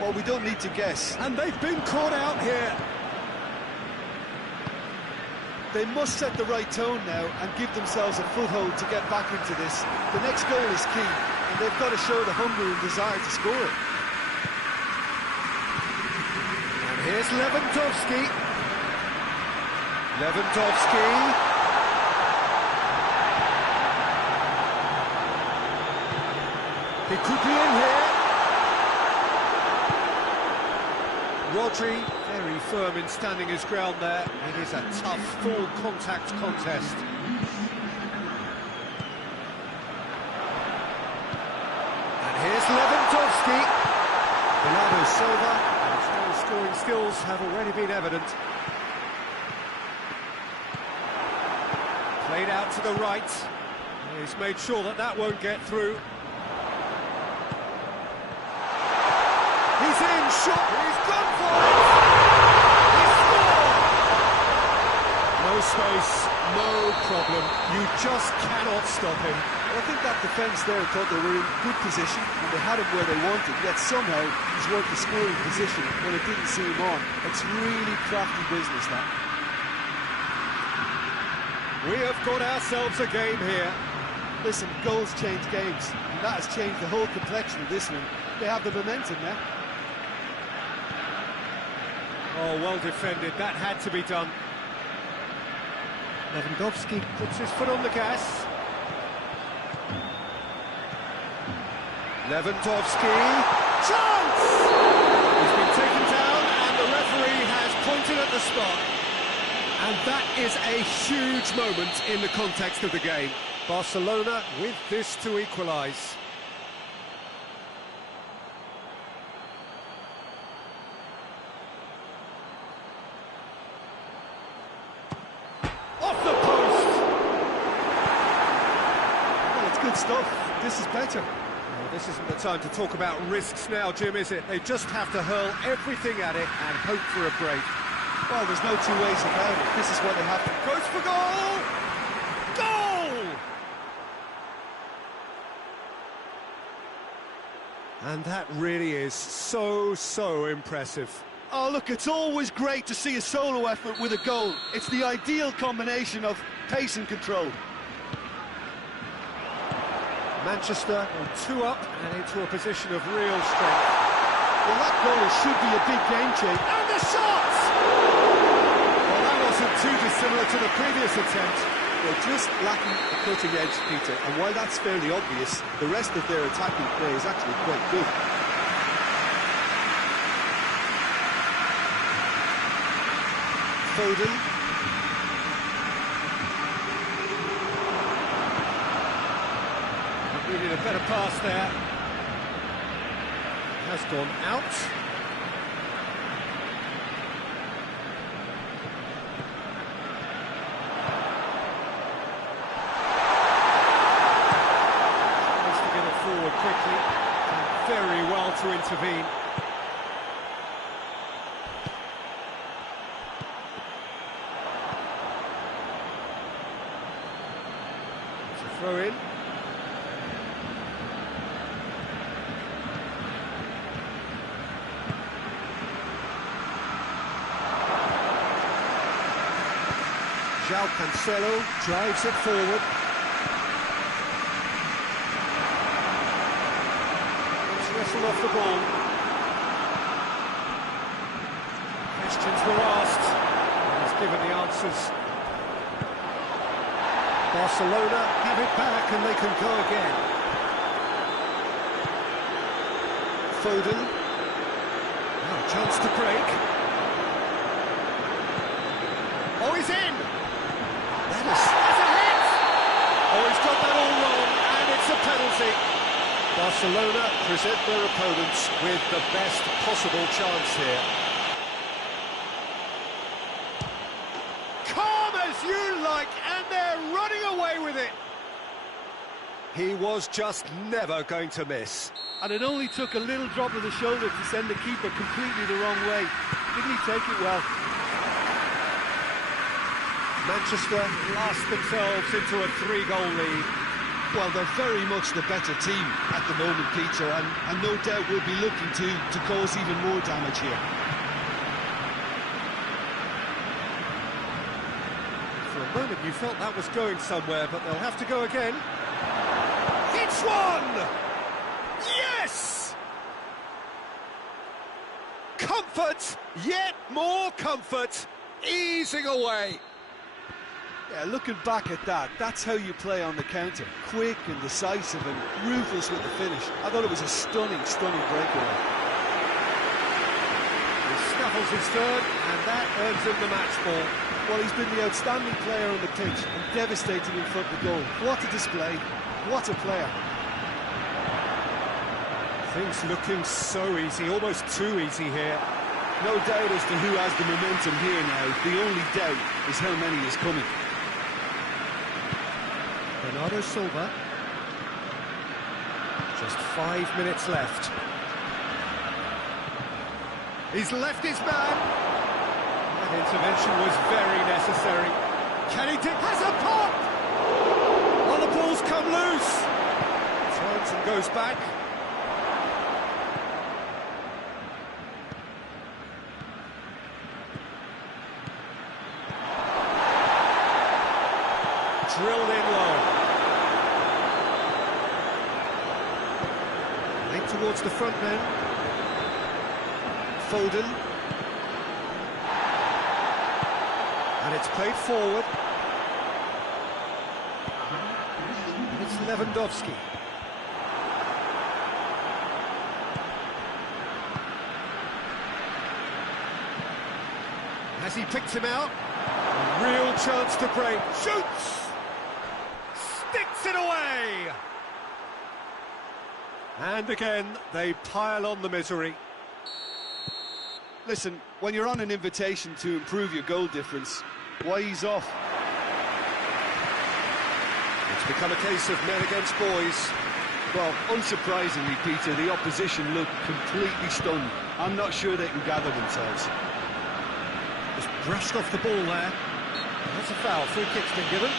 Well, we don't need to guess. And they've been caught out here. They must set the right tone now and give themselves a foothold to get back into this. The next goal is key, and they've got to show the hunger and desire to score it. And here's Lewandowski. Lewandowski. He could be in here. Rodri, very firm in standing his ground there. It is a tough, full-contact contest. And here's Lewandowski. Bernardo Silva, and his goal-scoring skills have already been evident. Played out to the right. He's made sure that that won't get through. He's in, shot, he's gone for it! He scored! No space, no problem. You just cannot stop him. Well, I think that defence there thought they were in good position and they had him where they wanted, yet somehow he's worked the scoring position when it didn't see him on. It's really crafty business, that. We have got ourselves a game here. Listen, goals change games, and that has changed the whole complexion of this one. They have the momentum now. Oh, well defended. That had to be done. Lewandowski puts his foot on the gas. Lewandowski. Chance! He's been taken down, and the referee has pointed at the spot. And that is a huge moment in the context of the game. Barcelona with this to equalise. Off the post! Well, it's good stuff. This is better. Well, this isn't the time to talk about risks now, Jim, is it? They just have to hurl everything at it and hope for a break. Well, there's no two ways about it. This is what they have to... Goes for goal! Goal! And that really is so impressive. Oh, look, it's always great to see a solo effort with a goal. It's the ideal combination of pace and control. Manchester are 2 up and into a position of real strength. Well, that goal should be a big game change. And the shot! Well, that wasn't too dissimilar to the previous attempt. They're just lacking a cutting edge, Peter. And while that's fairly obvious, the rest of their attacking play is actually quite good. Foden. Needed a better pass there. has gone out. Tries to get it forward quickly. And very well to intervene. It's a throw in. João Cancelo drives it forward. Let's wrestle off the ball. Questions were asked, and he's given the answers. Barcelona have it back and they can go again. Foden. Now a chance to break. Oh, he's in! That's a hit! Oh, he's got that all wrong, and it's a penalty. Barcelona present their opponents with the best possible chance here. Calm as you like, and they're running away with it. He was just never going to miss. And it only took a little drop of the shoulder to send the keeper completely the wrong way. Didn't he take it well? Manchester last themselves into a 3-goal lead. Well, they're very much the better team at the moment, Peter, and no doubt will be looking to cause even more damage here. For a moment you felt that was going somewhere, but they'll have to go again. It's one! Yes! Comfort, yet more comfort, easing away. Yeah, looking back at that, that's how you play on the counter. Quick and decisive and ruthless with the finish. I thought it was a stunning breakaway. He scuffles his third, and that earns him the match ball. Well, he's been the outstanding player on the pitch and devastating in front of the goal. What a display, what a player. Things looking so easy, almost too easy here. No doubt as to who has the momentum here now. The only doubt is how many is coming. Bernardo Silva. Just 5 minutes left. He's left his man. That intervention was very necessary. Can he has a pop! Oh, the ball's come loose. Turns and goes back. Drilled in low. Late towards the front then. Foden. And it's played forward. And it's Lewandowski. Has he picked him out? A real chance to break. Shoots! Sticks it away! And again, they pile on the misery. Listen, when you're on an invitation to improve your goal difference, why ease off? It's become a case of men against boys. Well, unsurprisingly, Peter, the opposition look completely stunned. I'm not sure they can gather themselves. Just brushed off the ball there. That's a foul. Free kick's been given.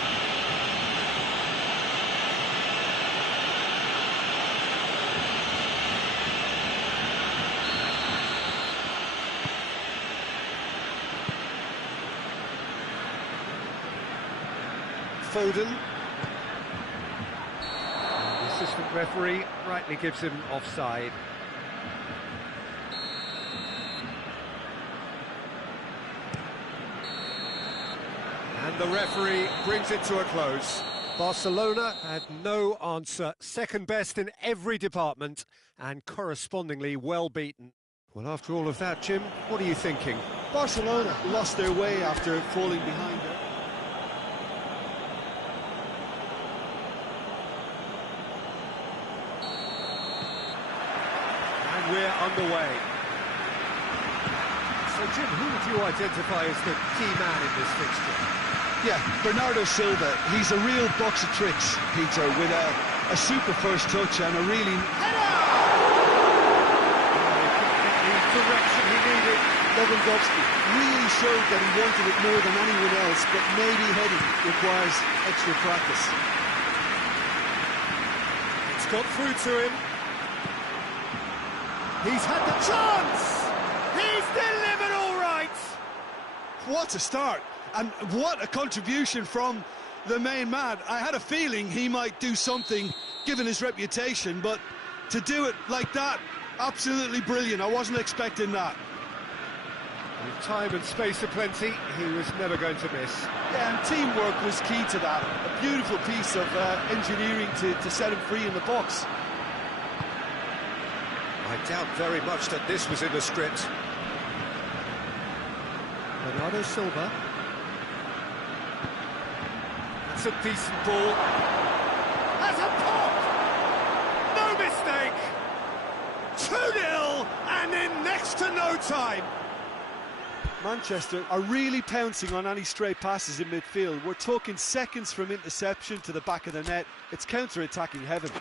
Foden. The assistant referee rightly gives him offside. And the referee brings it to a close. Barcelona had no answer. Second best in every department and correspondingly well beaten. Well, after all of that, Jim, what are you thinking? Barcelona lost their way after falling behind there. we're underway. So, Jim, who would you identify as the key man in this fixture? Yeah, Bernardo Silva. He's a real box of tricks, Peter, with a super first touch and a really... Direction he needed. Lewandowski really showed that he wanted it more than anyone else, but maybe heading requires extra practice. It's got through to him. He's had the chance! He's delivered all right! What a start, and what a contribution from the main man. I had a feeling he might do something, given his reputation, but to do it like that, absolutely brilliant. I wasn't expecting that. With time and space aplenty, he was never going to miss. Yeah, and teamwork was key to that. A beautiful piece of engineering to set him free in the box. I doubt very much that this was in the script. Bernardo Silva. It's a decent ball. Has a pop! No mistake! 2-0, and in next to no time. Manchester are really pouncing on any stray passes in midfield. We're talking seconds from interception to the back of the net. It's counter-attacking heaven.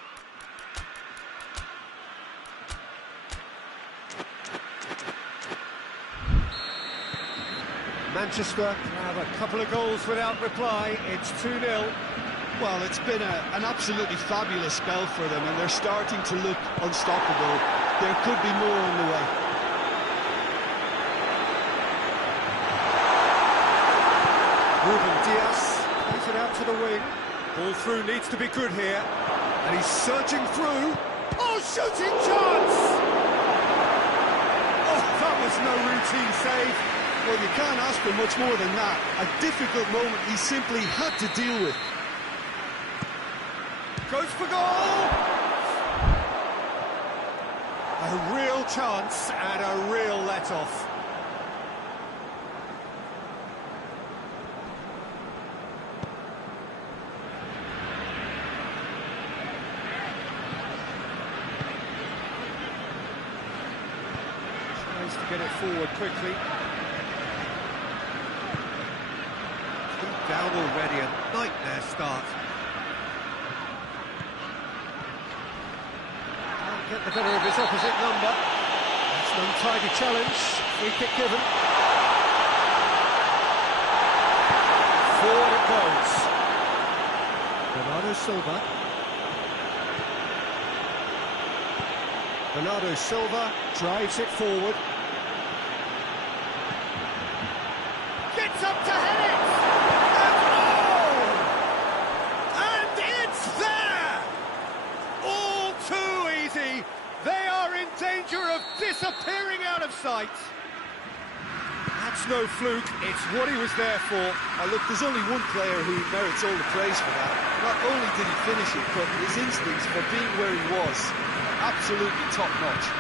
Manchester have a couple of goals without reply. It's 2-0. Well, it's been an absolutely fabulous spell for them, and they're starting to look unstoppable. There could be more on the way. Ruben Diaz plays it out to the wing. Ball through needs to be good here. And he's surging through. Oh, shooting chance! Oh, that was no routine save. Well, you can't ask for much more than that. A difficult moment he simply had to deal with. Goes for goal! A real chance and a real let-off. Tries to get it forward quickly. Down already, a nightmare start. Can't get the better of his opposite number. That's an untidy challenge. Free kick given. Forward it goes. Bernardo Silva. Bernardo Silva drives it forward. Gets up to head it! They are in danger of disappearing out of sight. That's no fluke, it's what he was there for. Look, there's only one player who merits all the praise for that. Not only did he finish it, but his instincts for being where he was, absolutely top-notch.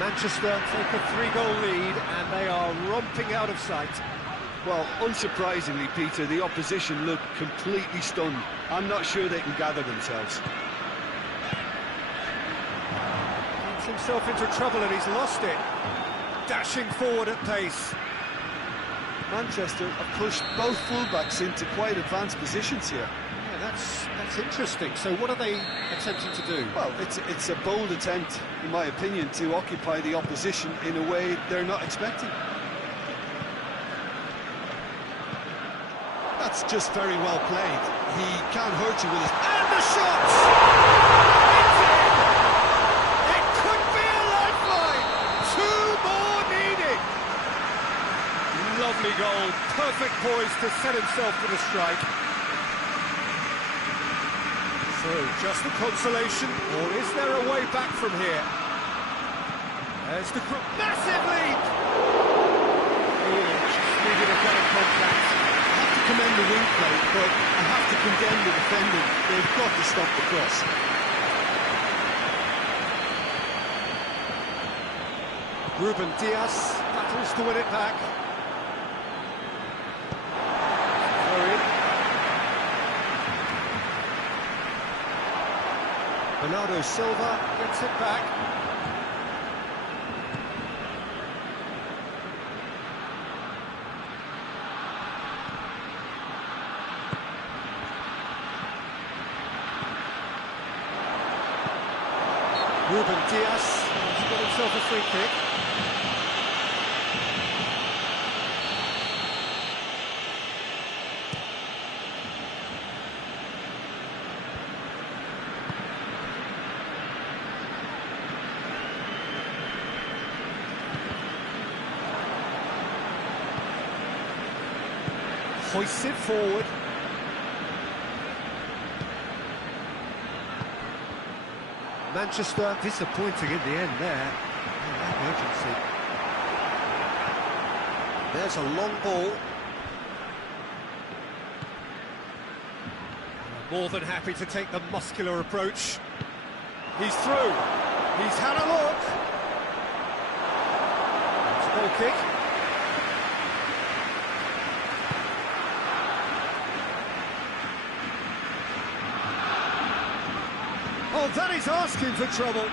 Manchester take a 3-goal lead and they are romping out of sight. Well, unsurprisingly, Peter, the opposition look completely stunned. I'm not sure they can gather themselves. Gets himself into trouble and he's lost it. Dashing forward at pace. Manchester have pushed both fullbacks into quite advanced positions here. Yeah, that's interesting. So what are they attempting to do? Well, it's a bold attempt, in my opinion, to occupy the opposition in a way they're not expecting. That's just very well played. He can't hurt you with his... And the shot! It's in! It could be a lifeline! 2 more needed! Lovely goal, perfect poise to set himself for the strike. So, just the consolation, or is there a way back from here? There's the massive lead! Oh, just needed a better contact. Commend the wing play, but I have to condemn the defending. They've got to stop the cross. Ruben Diaz battles to win it back. Bernardo Silva gets it back. Ruben Diaz has got himself a free kick. Hoists it forward. Manchester disappointing in the end there. Urgency. There's a long ball. More than happy to take the muscular approach. He's through. He's had a look. It's a goal kick. Oh, that is asking for trouble.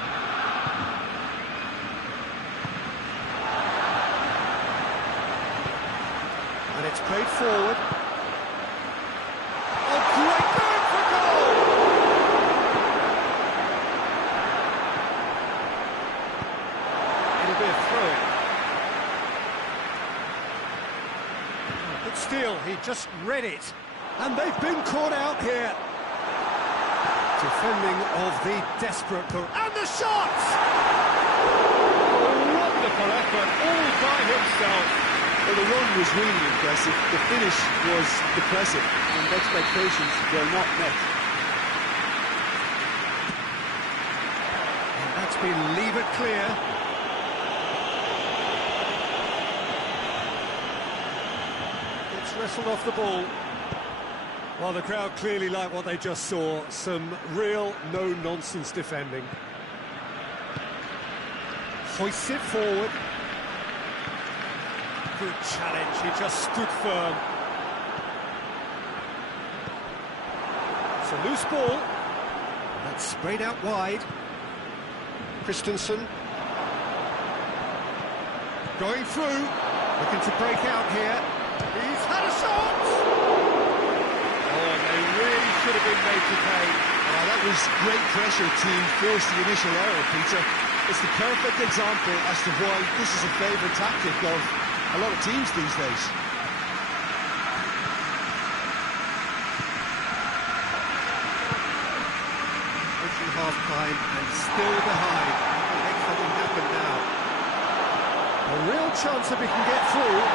And it's played forward. Oh, great move for goal! It'll be a throw-in. Good steal, he just read it. And they've been caught out here. Defending of the desperate group. And the shot! Wonderful effort, all by himself. Well, the run was really impressive. The finish was depressive, and expectations were not met. And that's been levered clear. It's wrestled off the ball. Well, the crowd clearly like what they just saw. Some real no-nonsense defending. Hoists it forward. Good challenge, he just stood firm. It's a loose ball. That's sprayed out wide. Christensen. Going through. Looking to break out here. He's had a shot! Should have been made to pay. Oh, that was great pressure to force the initial error, Peter. It's the perfect example as to why this is a favourite tactic of a lot of teams these days. Pushing half-time and still behind. Make something happen now. A real chance if he can get through.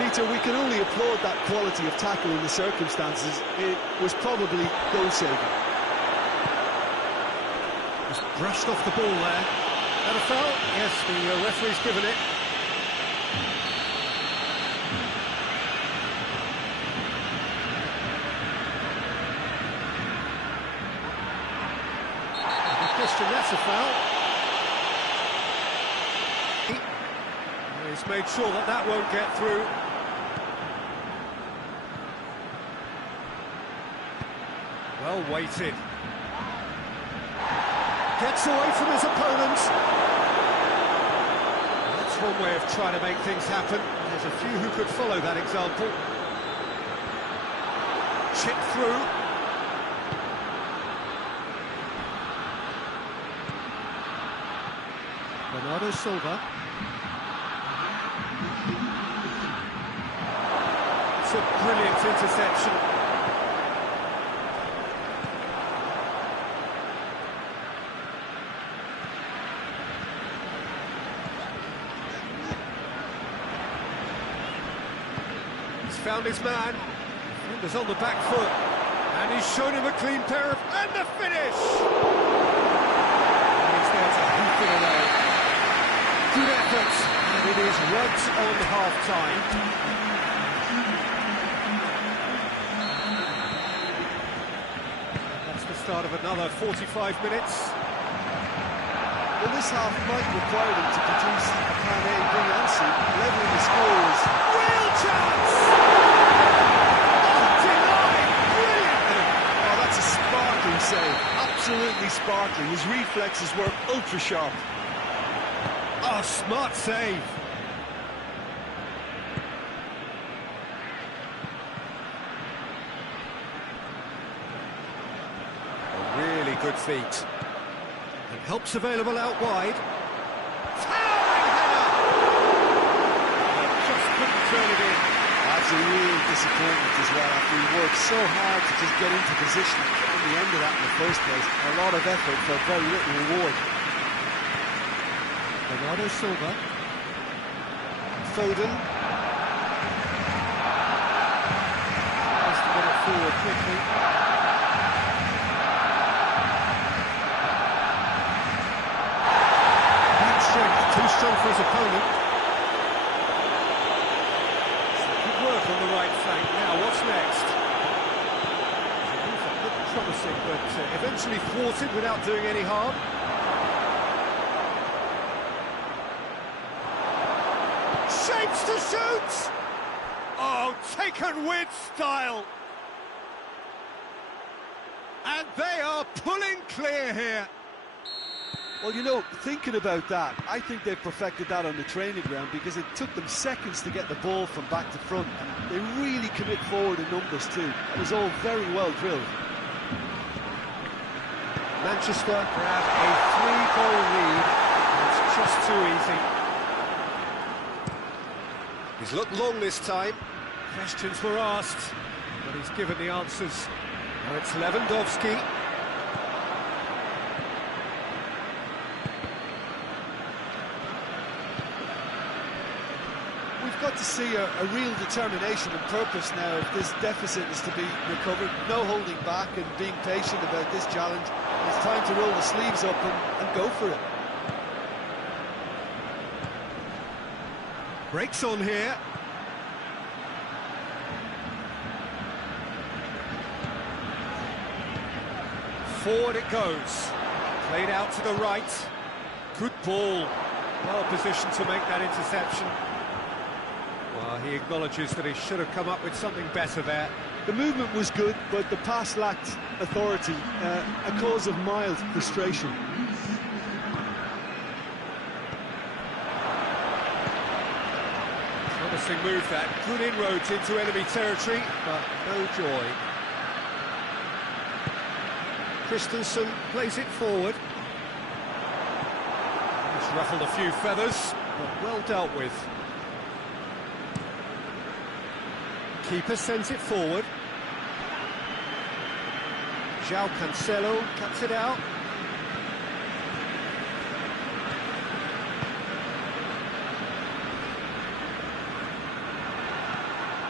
Peter, we can only applaud that quality of tackle in the circumstances. It was probably goal-saving. Just brushed off the ball there. That a foul? Yes, the referee's given it. Question, that's a foul. He's made sure that that won't get through. Well weighted. Gets away from his opponents. That's one way of trying to make things happen. There's a few who could follow that example. Chip through. Bernardo Silva. It's a brilliant interception. He's found his man. Defender's on the back foot. And he's shown him a clean pair of... And the finish! And he's there to hoop it away. Good effort. And it is right on half-time. Start of another 45 minutes. Well, this half might require them to produce a plan A, B and C. Levelling the score is... Real chance! Oh, denied! Brilliant! Oh, that's save. Absolutely sparkling. His reflexes were ultra-sharp. Oh, smart save. A really good feat. And help's available out wide. Towering header! Just couldn't turn it in. That's a real disappointment as well, after he worked so hard to just get into position and get on the end of that in the first place. A lot of effort for very little reward. Bernardo Silva. Foden. Has to get it forward quickly. That strength, too strong for his opponent. Good work on the right flank. Now, what's next? Looked promising, but eventually thwarted without doing any harm. Shapes to shoot! Oh, taken with style! And they are pulling clear here. Well, you know, thinking about that, I think they've perfected that on the training ground, because it took them seconds to get the ball from back to front, and they really commit forward in numbers too. It was all very well drilled. Manchester grab a 3-goal lead. It's just too easy. He's looked long this time. Questions were asked, but he's given the answers. Now it's Lewandowski. We've got to see a real determination and purpose now if this deficit is to be recovered. No holding back and being patient about this challenge. It's time to roll the sleeves up and go for it. Breaks on here. Forward it goes. Played out to the right. Good ball. Well positioned to make that interception. Well, he acknowledges that he should have come up with something better there. The movement was good, but the pass lacked authority, a cause of mild frustration. Promising move that. Good inroads into enemy territory, but no joy. Christensen plays it forward. He's ruffled a few feathers, but well dealt with. Keeper sends it forward. João Cancelo cuts it out.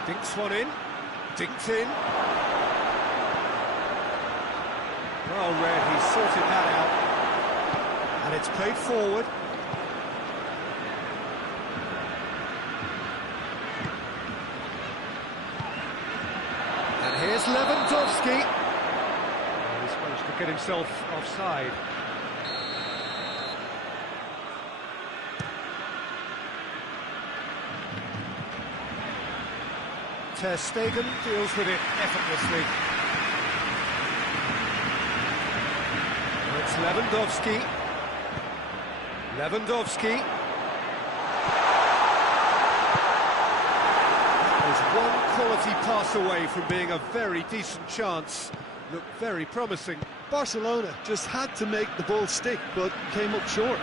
Dinks one in. Dinked in. Well read, he's sorted that out. And it's played forward. And here's Lewandowski. Oh, he's managed to get himself offside. Ter Stegen deals with it effortlessly. It's Lewandowski. Lewandowski. There's one quality pass away from being a very decent chance. Looked very promising. Barcelona just had to make the ball stick, but came up short.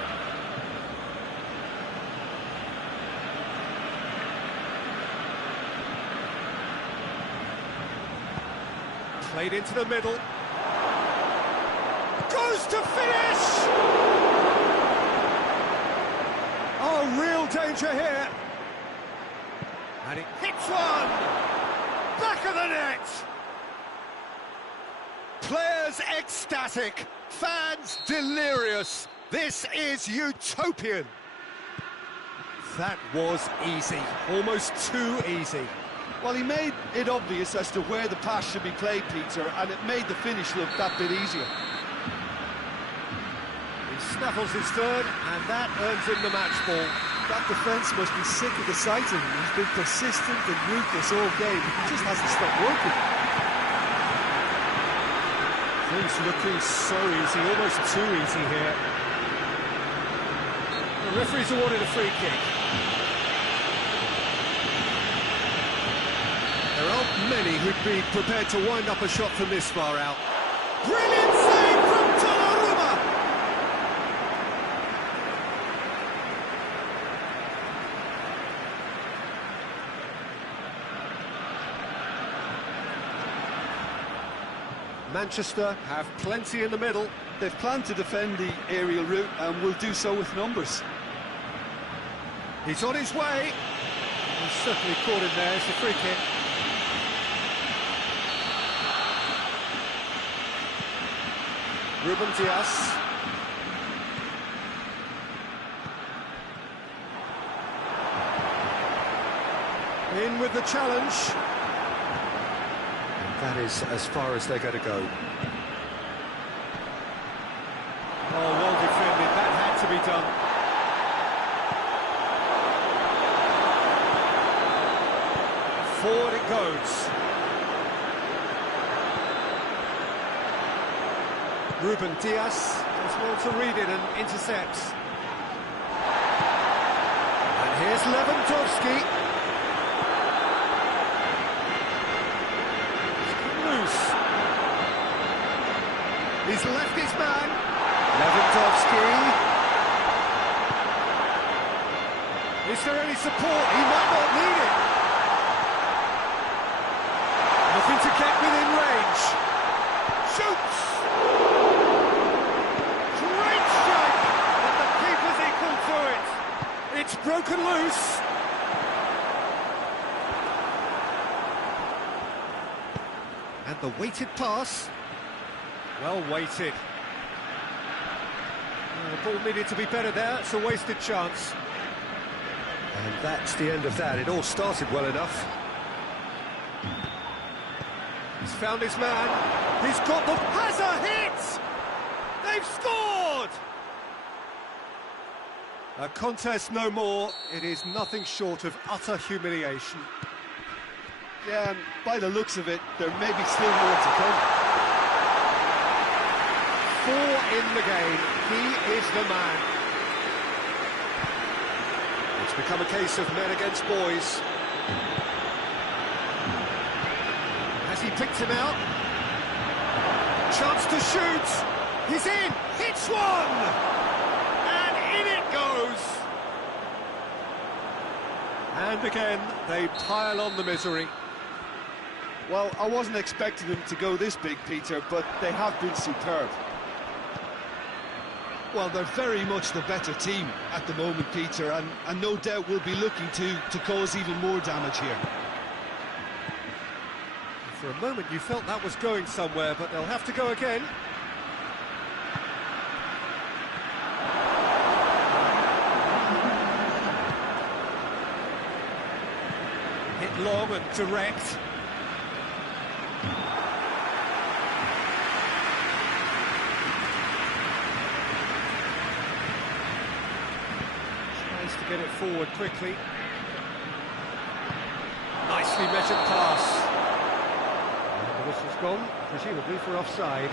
Played into the middle. Goes to finish! Oh, real danger here. And it hits one! Back of the net! Players ecstatic, fans delirious. This is utopian. That was easy, almost too easy. Well, he made it obvious as to where the pass should be played, Peter, and it made the finish look that bit easier. He snaffles his third, and that earns him the match ball. That defence must be sick of the sight of him. He's been persistent and ruthless all game. He just hasn't stopped working. He's looking so easy, almost too easy here. The referee's awarded a free kick. There aren't many who'd be prepared to wind up a shot from this far out. Brilliant save from Derrota! Manchester have plenty in the middle. They've planned to defend the aerial route and will do so with numbers. He's on his way. He's certainly caught him there. It's a free kick. Ruben Dias. In with the challenge. That is as far as they're going to go. Oh, well defended. That had to be done. Forward it goes. Ruben Dias does well to read it and intercepts. And here's Lewandowski. He's left his man. Lewandowski. Is there any support? He might not need it. Looking to get within range. Shoots! Great strike! But the keeper's equal to it. It's broken loose. And the weighted pass. Well weighted. The ball needed to be better there. It's a wasted chance. And that's the end of that. It all started well enough. He's found his man. He's got the... Has a hit! They've scored! A contest no more. It is nothing short of utter humiliation. Yeah, and by the looks of it, there may be still more to come. 4 in the game. He is the man. It's become a case of men against boys. Has he picked him out? Chance to shoot. He's in. Hits one. And in it goes. And again, they pile on the misery. Well, I wasn't expecting them to go this big, Peter, but they have been superb. Well, they're very much the better team at the moment, Peter, and no doubt will be looking to cause even more damage here. For a moment you felt that was going somewhere, but they'll have to go again. Hit long and direct. Tries to get it forward quickly. Nicely measured pass. And the whistle's gone, presumably for offside.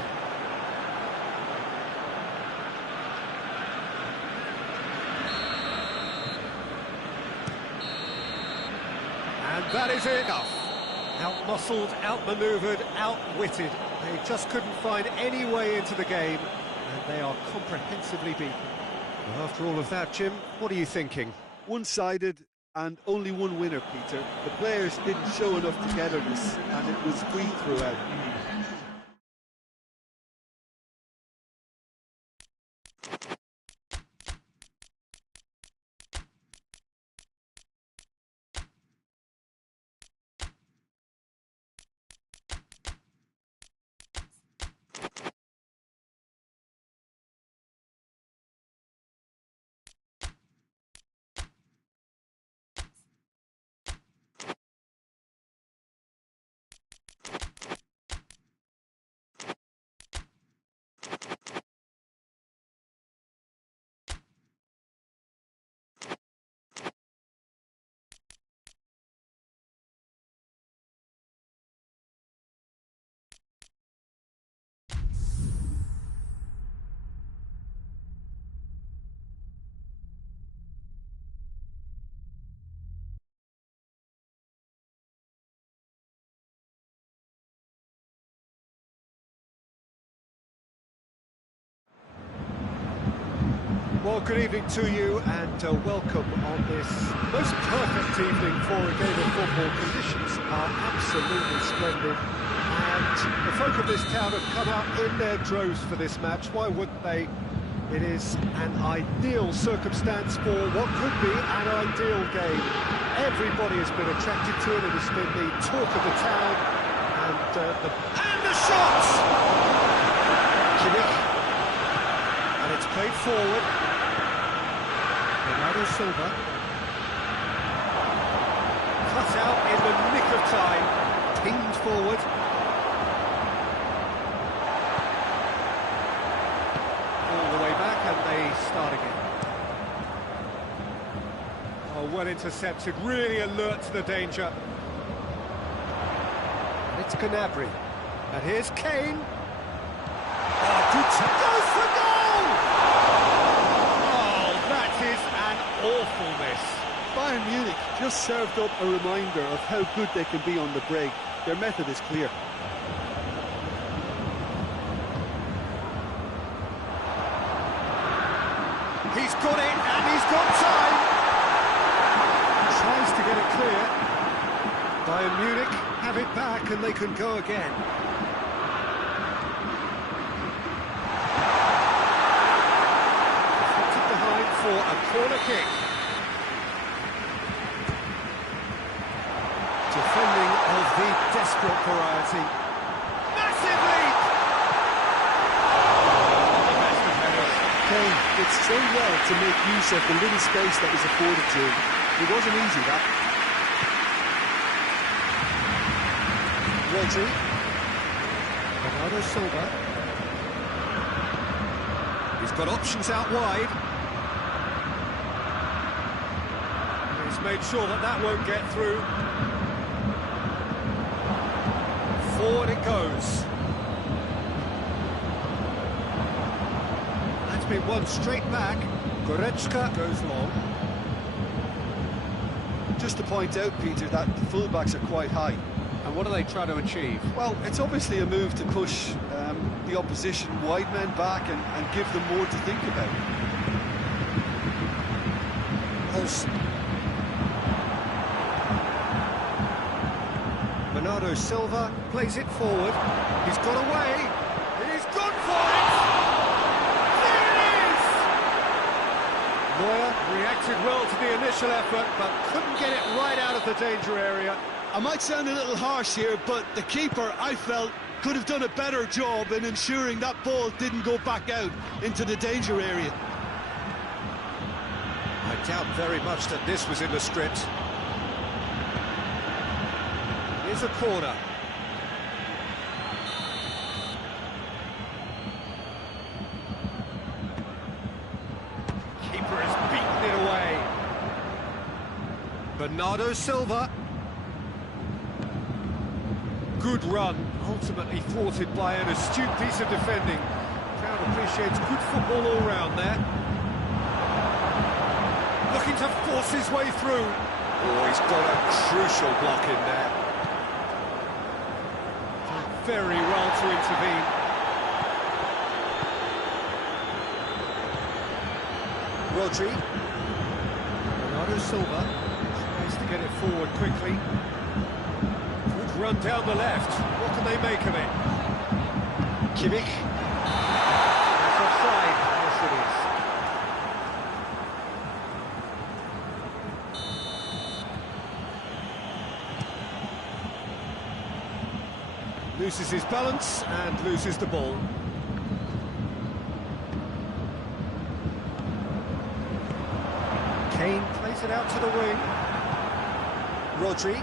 And that is it. Out-muscled, out-manoeuvred, outwitted. They just couldn't find any way into the game, and they are comprehensively beaten. Well, after all of that, Jim, what are you thinking? One-sided and only one winner, Peter. The players didn't show enough togetherness, and it was we throughout. Well, good evening to you and welcome on this most perfect evening for a game of football. Conditions are absolutely splendid and the folk of this town have come out in their droves for this match. Why wouldn't they? It is an ideal circumstance for what could be an ideal game. Everybody has been attracted to it. It has been the talk of the town and the shots! Kimmich. And it's played forward. Bernardo Silva. Cut out in the nick of time. Pinged forward. All the way back and they start again. Oh, well intercepted, really alert to the danger. It's Gnabry. And here's Kane. Oh, good goes for goal! Oh, that is an awful miss. Bayern Munich just served up a reminder of how good they can be on the break. Their method is clear. He's got it, and he's got time! Tries to get it clear. Bayern Munich have it back, and they can go again. Deflected behind for a corner kick. Defending of the desperate variety. Massive lead! Kane did so well to make use of the little space that was afforded to him. It wasn't easy, that. Rodri. Bernardo Silva. He's got options out wide. He's made sure that that won't get through. Forward it goes. That's been won straight back. Goretzka goes long. Just to point out, Peter, that the fullbacks are quite high. And what do they try to achieve? Well, it's obviously a move to push the opposition wide men back and give them more to think about. Bernardo Silva plays it forward. He's got away. He's gone for it! There it is! Neuer reacted well to the initial effort, but couldn't get it right out of the danger area. I might sound a little harsh here, but the keeper, I felt, could have done a better job in ensuring that ball didn't go back out into the danger area. I doubt very much that this was in the script. Here's a corner. Keeper has beaten it away. Bernardo Silva. Good run, ultimately thwarted by an astute piece of defending. The crowd appreciates good football all round there. Looking to force his way through. Oh, he's got a crucial block in there. Very well to intervene. Rodri. Bernardo Silva tries to get it forward quickly. Good run down the left. What can they make of it? Kimmich. That's offside. Yes, it is. Loses his balance and loses the ball. Kane plays it out to the wing. Rodri.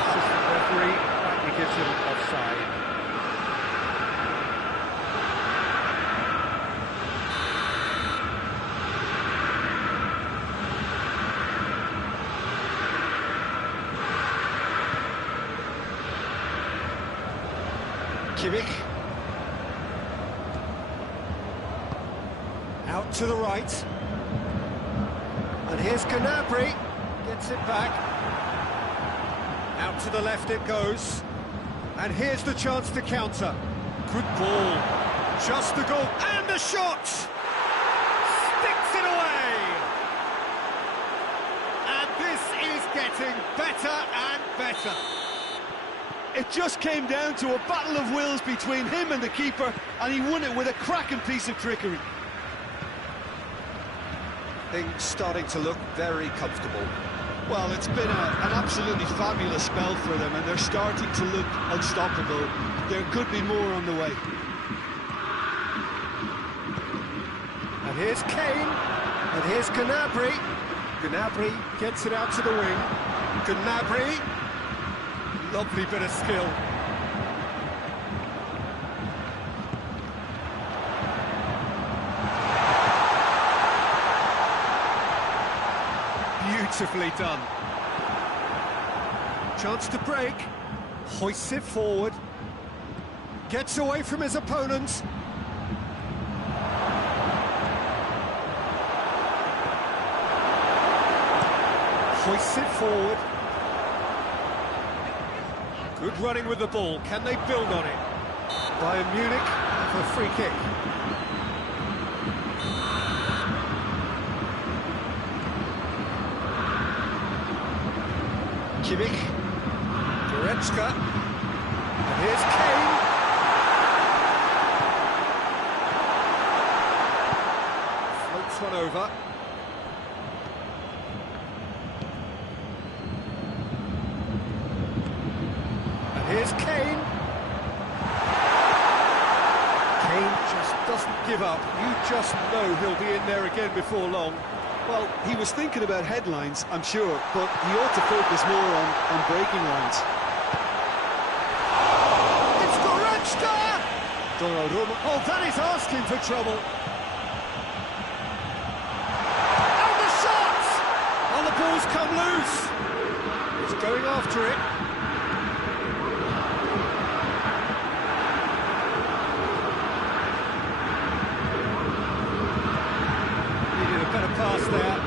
Assistant referee rightly gives him offside. Kimmich. Out to the right. And here's Gnabry. Gets it back. Out to the left it goes. And here's the chance to counter. Good ball. Just the goal. And the shot! Sticks it away! And this is getting better and better. It just came down to a battle of wills between him and the keeper, and he won it with a cracking piece of trickery. Things starting to look very comfortable. Well, it's been an absolutely fabulous spell for them, and they're starting to look unstoppable. There could be more on the way. And here's Kane, and here's Gnabry. Gnabry gets it out to the wing. Gnabry, lovely bit of skill. Beautifully done. Chance to break. Hoists it forward. Gets away from his opponents. Hoists it forward. Good running with the ball. Can they build on it? Bayern Munich for a free kick. Kimmich, Derrota, and here's Kane. Floats one over. And here's Kane. Kane just doesn't give up. You just know he'll be in there again before long. Well, he was thinking about headlines, I'm sure, but he ought to focus more on breaking lines. It's Derrota! Donnarumma. Oh, that is asking for trouble. And the shot! Oh, the ball's come loose. He's going after it. Needed a better pass there.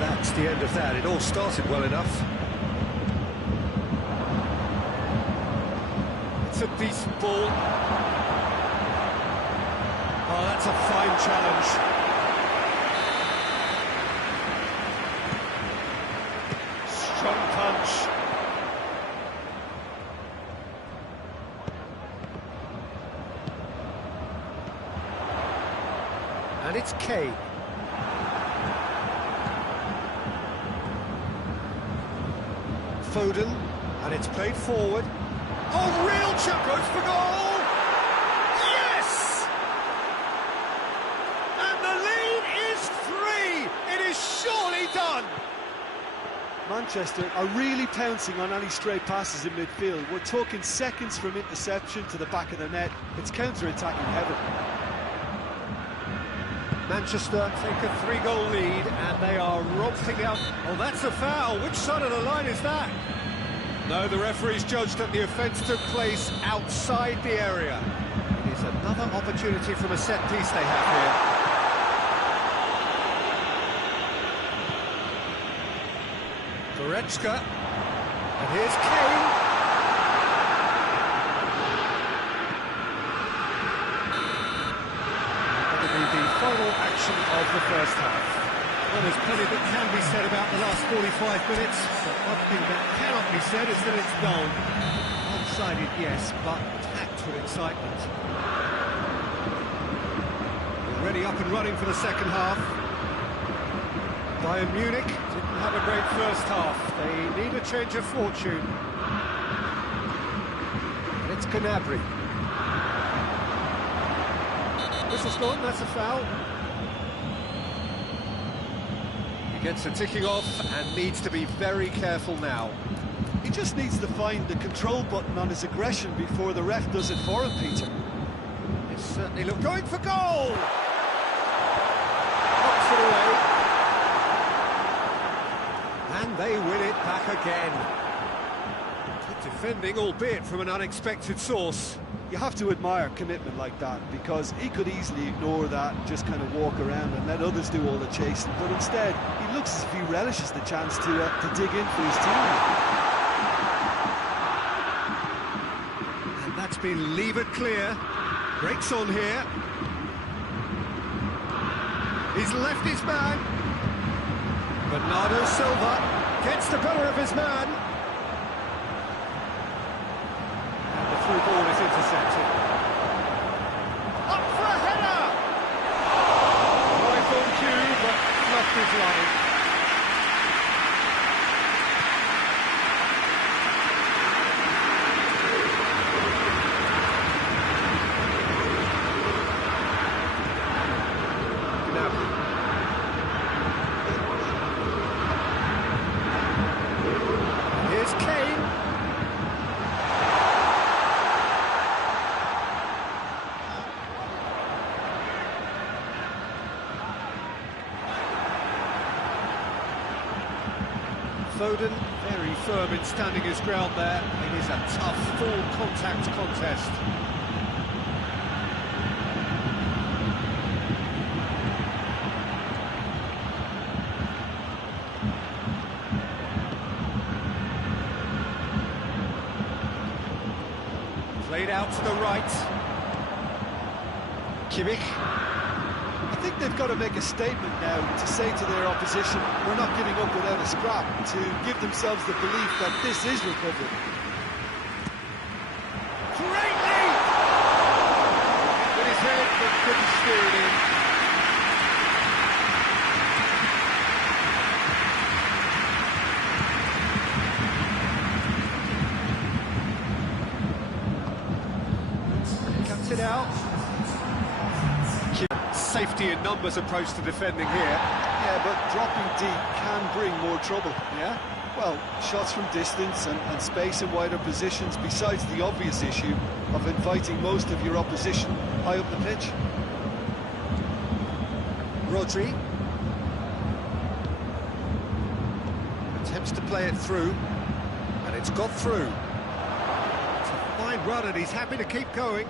That's the end of that. It all started well enough. It's a decent ball. Oh, that's a fine challenge. Strong punch. And it's Kane. Foden, and it's played forward. Oh, real chip goes for goal! Yes! And the lead is 3! It is surely done! Manchester are really pouncing on any stray passes in midfield. We're talking seconds from interception to the back of the net. It's counter-attacking heaven. Manchester take a 3-goal lead, and they are romping out. Oh, that's a foul. Which side of the line is that? No, the referee's judged that the offence took place outside the area. It is another opportunity from a set piece they have here. Derrota, and here's Kane. The final action of the first half. Well, there's plenty that can be said about the last 45 minutes, but one thing that cannot be said is that it's dull. One-sided, yes, but packed with excitement. Already up and running for the second half. Bayern Munich didn't have a great first half. They need a change of fortune. It's Gnabry. Whistle's gone, that's a foul. He gets a ticking off and needs to be very careful now. He just needs to find the control button on his aggression before the ref does it for him, Peter. It's certainly going for goal! Knocks it away. And they win it back again. Good defending, albeit from an unexpected source. You have to admire commitment like that, because he could easily ignore that and just kind of walk around and let others do all the chasing, but instead he looks as if he relishes the chance to dig in for his team. And that's been levered clear. Breaks on here. He's left his man. Bernardo Silva gets the better of his man. And the through ball is intercepted. Up for a header! Right on cue, but left his line. Here's Kane. Foden, very firm in standing his ground there. It is a tough, full contact contest. Played out to the right. Kimmich. I think they've got to make a statement now to say to their opposition, we're not giving up without a scrap, to give themselves the belief that this is recovery. Great lead! With his head, but couldn't steer it in. Cuts it out. Safety in numbers approach to defending here. Yeah, but dropping deep can bring more trouble. Yeah? Well, shots from distance and space in wider positions, besides the obvious issue of inviting most of your opposition high up the pitch. Rodri attempts to play it through, and it's got through. It's a fine run, and he's happy to keep going.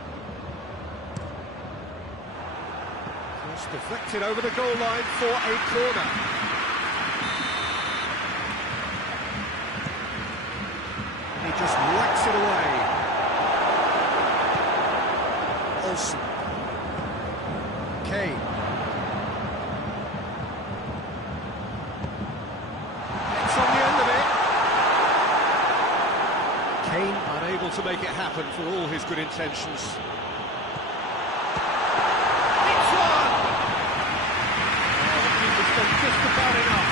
Cross deflected over the goal line for a corner. He just whacks it away. Olsen. Kane. It's on the end of it. Kane unable to make it happen for all his good intentions. It's one! Oh, the keeper's done just about enough.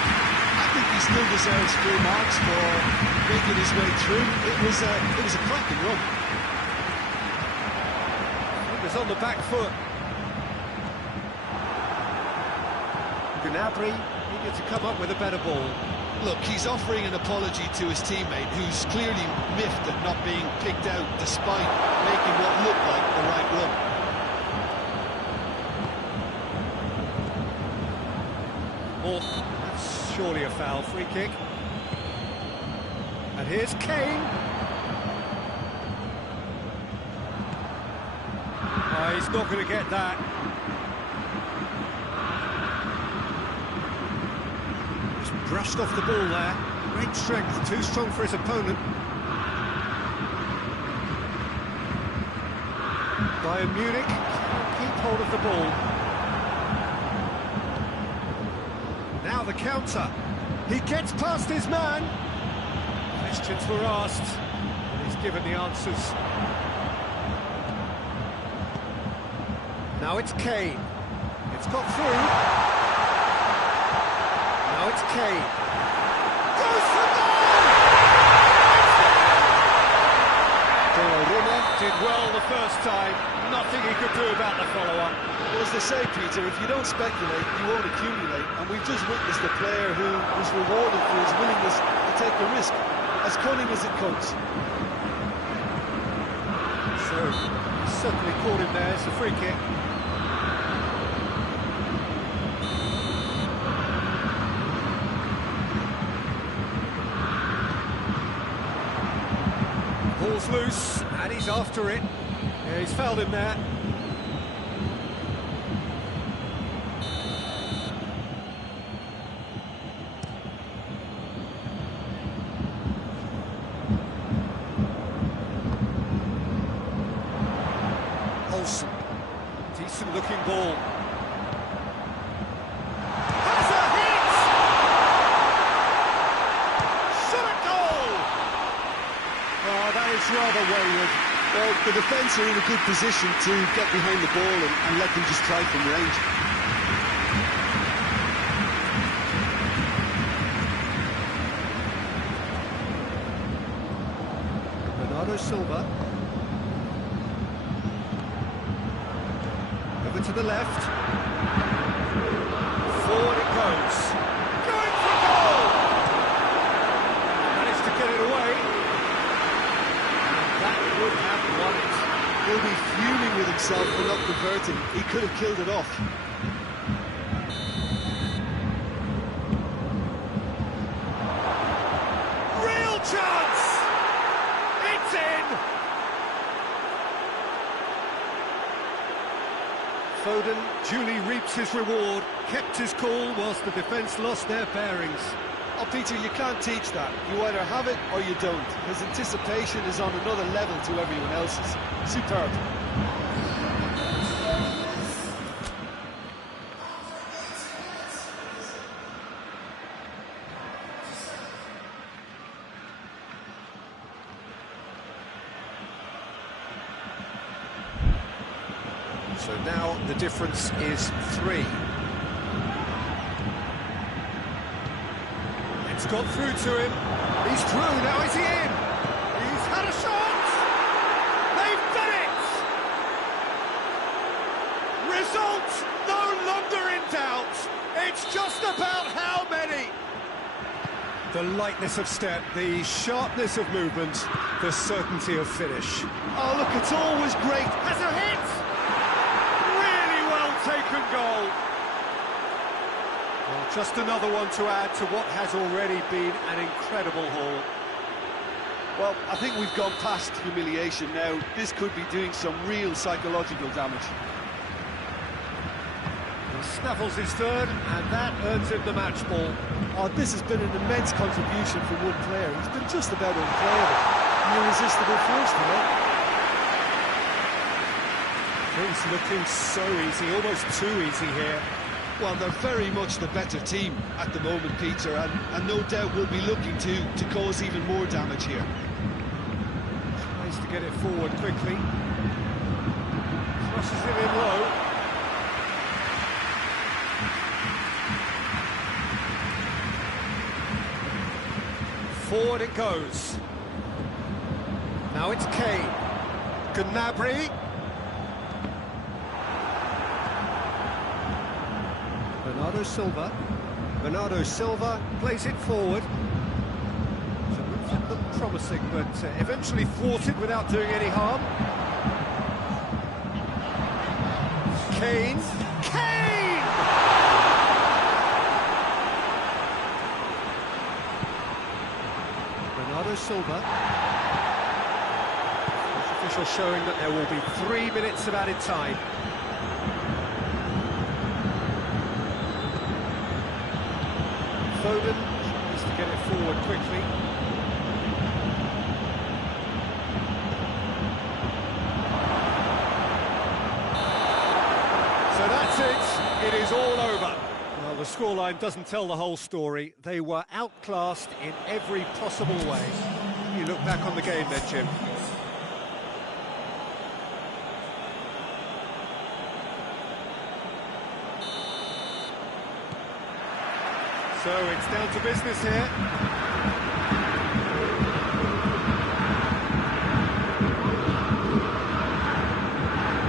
I think he still deserves full marks for making his way through. It was a cracking run. He was on the back foot. Gnabry needed to come up with a better ball. Look, he's offering an apology to his teammate, who's clearly miffed at not being picked out despite making what looked like the right run. Oh, that's surely a foul. Free kick. And here's Kane. Oh, he's not going to get that. Just brushed off the ball there. Great strength, too strong for his opponent. Bayern Munich can't keep hold of the ball. Now the counter. He gets past his man. Questions were asked, and he's given the answers. Now it's Kane. It's got through. Now it's Kane. Goes for goal! Derrota did well the first time. Nothing he could do about the follow-up. Well, as they say, Peter, if you don't speculate, you won't accumulate. And we've just witnessed a player who was rewarded for his willingness to take the risk, as cunning as it comes. So, he certainly caught him there. It's a free kick. Ball's loose, and he's after it. Yeah, he's fouled him there. Decent looking ball. Has a hit! Shot a goal! Oh, that is rather wayward. Well, the defence are in a good position to get behind the ball and let them just try from range. Bernardo Silva. Over to the left. Forward it goes. Going for goal! Managed to get it away. And that would have won it. He'll be fuming with himself for not converting. He could have killed it off. Real chance! It's in! Foden duly reaps his reward, kept his cool whilst the defence lost their bearings. Oh, Peter, you can't teach that. You either have it or you don't. His anticipation is on another level to everyone else's. Superb. So now the difference is 3. It's got through to him. He's through, now is he in? He's had a shot! They've done it! Result no longer in doubt. It's just about how many. The lightness of step, the sharpness of movement, the certainty of finish. Oh, look, it's always great. Has a hit! Really well taken goal. Well, just another one to add to what has already been an incredible haul. Well, I think we've gone past humiliation now. This could be doing some real psychological damage. He snaffles his third, and that earns him the match ball. Oh, this has been an immense contribution from one player. He's been just about unplayable. The irresistible force today. Things looking so easy, almost too easy here. Well, they're very much the better team at the moment, Peter, and no doubt will be looking to cause even more damage here. Tries to get it forward quickly. Crosses it in low. Forward it goes. Now it's Kane. Gnabry. Bernardo Silva. Bernardo Silva plays it forward. So it looked promising, but eventually thwarted without doing any harm. Kane. Kane! Bernardo Silva. Official showing that there will be 3 minutes of added time. Foden tries to get it forward quickly. So that's it. It is all over. Well, the scoreline doesn't tell the whole story. They were outclassed in every possible way. You look back on the game then, Jim. So it's down to business here.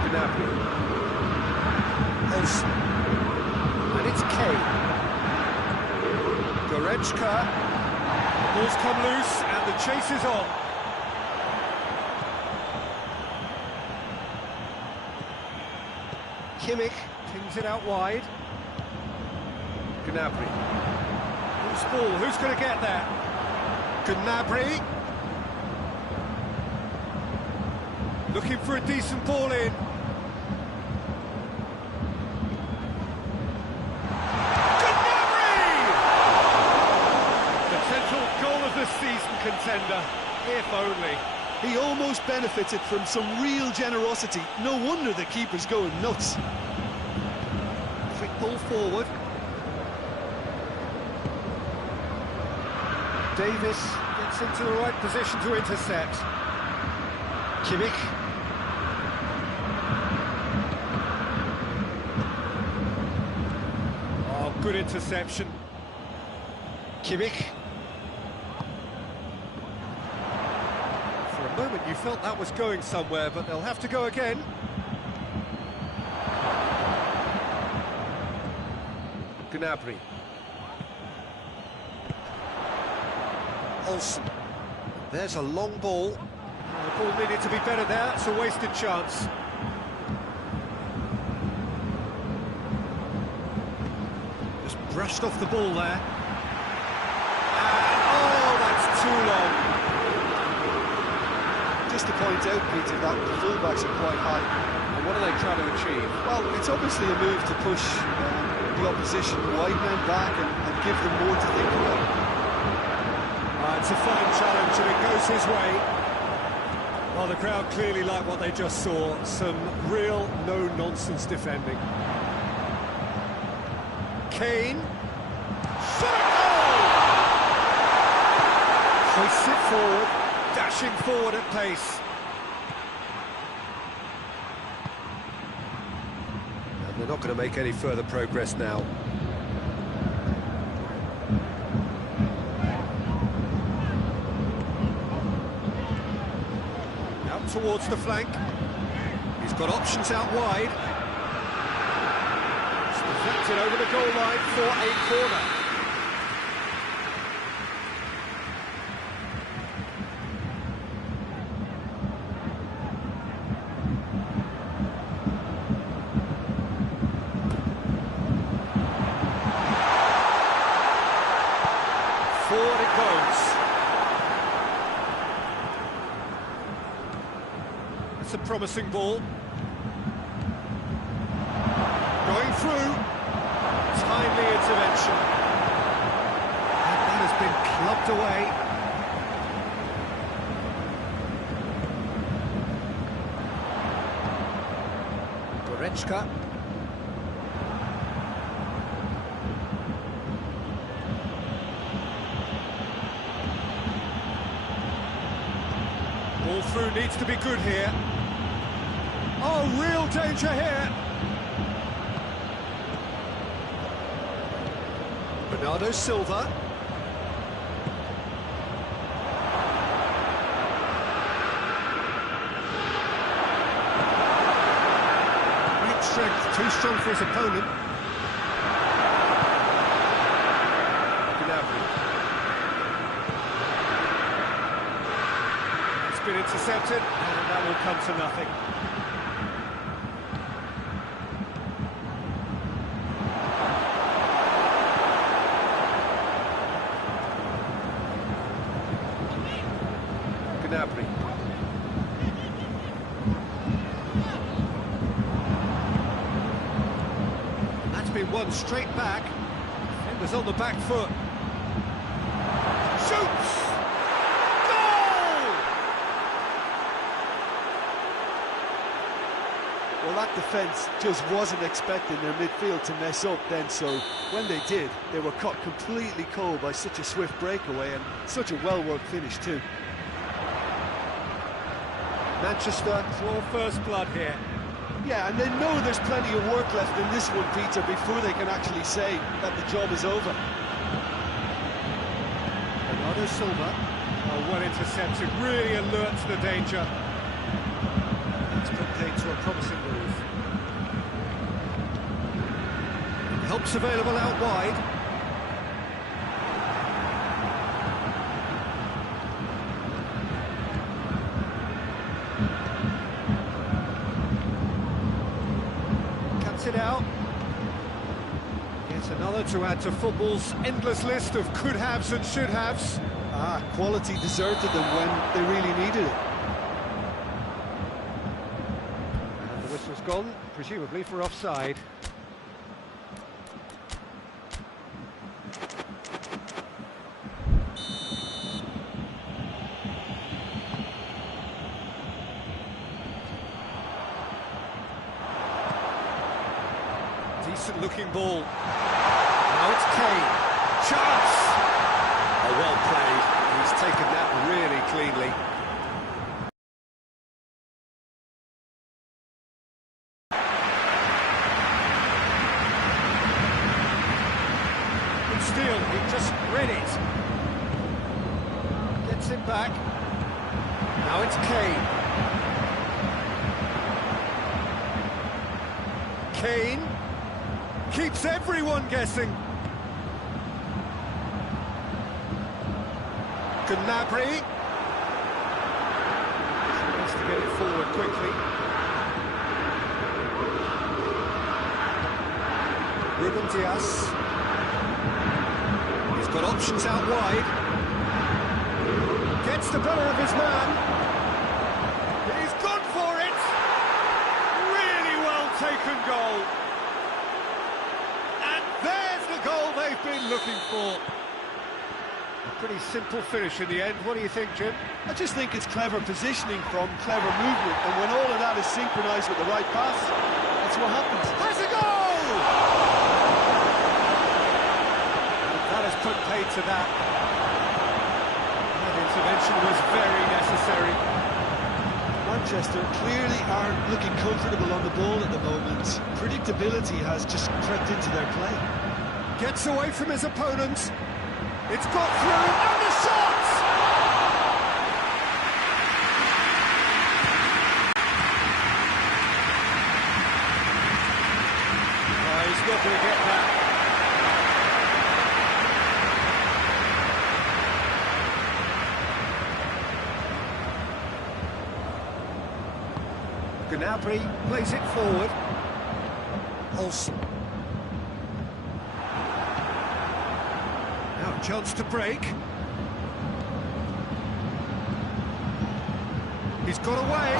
Gnabry. Olsen. And it's Kane. Derrota. Ball's come loose and the chase is on. Kimmich pings it out wide. Gnabry. Ball. Who's going to get there? Gnabry. Looking for a decent ball in. Potential goal of the season contender, if only. He almost benefited from some real generosity. No wonder the keeper's going nuts. Quick ball forward. Davis gets into the right position to intercept. Kimmich. Oh, good interception. Kimmich. For a moment you felt that was going somewhere, but they'll have to go again. Gnabry. Olsen. There's a long ball. The ball needed to be better there. It's a wasted chance. Just brushed off the ball there. And, oh, that's too long. Just to point out, Peter, that the fullbacks are quite high. And what are they trying to achieve? Well, it's obviously a move to push the opposition wide men back and give them more to think about. It's a fine challenge and it goes his way. Well, the crowd clearly like what they just saw. Some real no-nonsense defending. Kane. Shot a goal! Hoists it forward, dashing forward at pace. And they're not going to make any further progress now. Towards the flank. He's got options out wide. It's deflected over the goal line for a corner. Forward it goes. It's a promising ball. Going through. Timely intervention. And that has been clubbed away. Goretzka. Ball through needs to be good here. Oh, real danger here. Bernardo Silva. Great strength, too strong for his opponent. Gnabry. It's been intercepted, and that will come to nothing. Gnabry. That's been won straight back. Defender's on the back foot. Shoots! Goal! Well, that defence just wasn't expecting their midfield to mess up then, so when they did, they were caught completely cold by such a swift breakaway and such a well-worked finish too. Manchester draw first blood here. Yeah, and they know there's plenty of work left in this one, Peter, before they can actually say that the job is over. Bernardo Silva. Oh, well intercepted, really alert to the danger. It's put Kane to a promising move. Help's available out wide. It out. Yet another to add to football's endless list of could-haves and should-haves. Quality deserted them when they really needed it. The whistle's gone, presumably for offside. Decent looking ball. Now it's Kane. Chance! Oh, well played. He's taken that really cleanly. Good steal, he just read it. Gets it back. Now it's Kane. Kane keeps everyone guessing. Gnabry. He wants to get it forward quickly. Ruben Dias. He's got options out wide. Gets the better of his man. He's gone for it. Really well taken goal. And there's the goal they've been looking for. A pretty simple finish in the end. What do you think, Jim? I just think it's clever positioning from clever movement, and when all of that is synchronised with the right pass, that's what happens. Has a goal! That has put paid to that. That intervention was very necessary. Manchester clearly aren't looking comfortable on the ball at the moment. Predictability has just crept into their play. Gets away from his opponents. It's got through, and the shot! Oh, he's not going to get that. Gnabry plays it forward. Olsen. Now a chance to break. He's got away.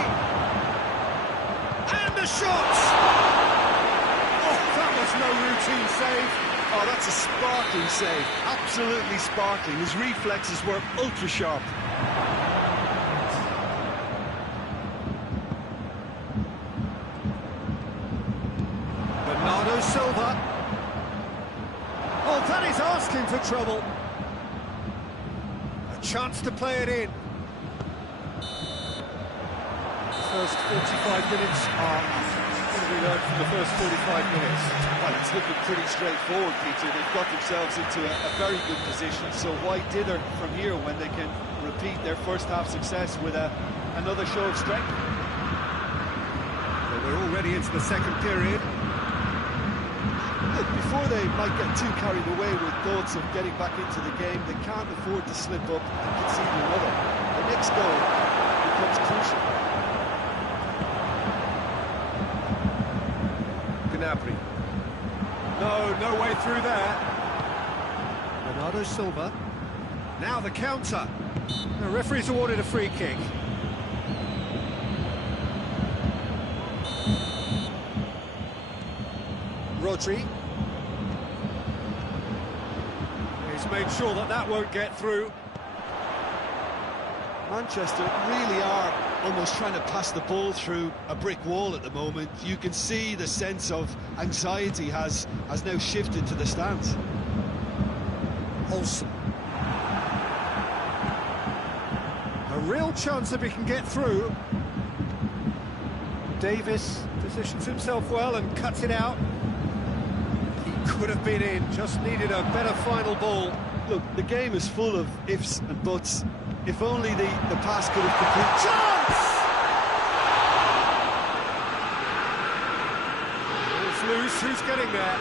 And the shot! Oh, that was no routine save. Oh, that's a sparkling save. Absolutely sparkling. His reflexes were ultra sharp. Bernardo Silva. Oh, that is asking for trouble. A chance to play it in. The first 45 minutes are... What have we learned from the first 45 minutes? Well, it's looking pretty straightforward, Peter. They've got themselves into a very good position, so why dither from here when they can repeat their first half success with another show of strength? Well, we're already into the second period. Look, before they might get too carried away with thoughts of getting back into the game, they can't afford to slip up and concede another. The next goal becomes crucial. Gnabry. No way through there. Bernardo Silva. Now the counter. The referee's awarded a free kick. Rodri. He's made sure that won't get through. Manchester really are almost trying to pass the ball through a brick wall at the moment. You can see the sense of anxiety has now shifted to the stands. Olsen. A real chance if he can get through. Davis positions himself well and cuts it out. He could have been in, just needed a better final ball. Look, the game is full of ifs and buts. If only the pass could have completed. Chance! It's loose, who's getting there?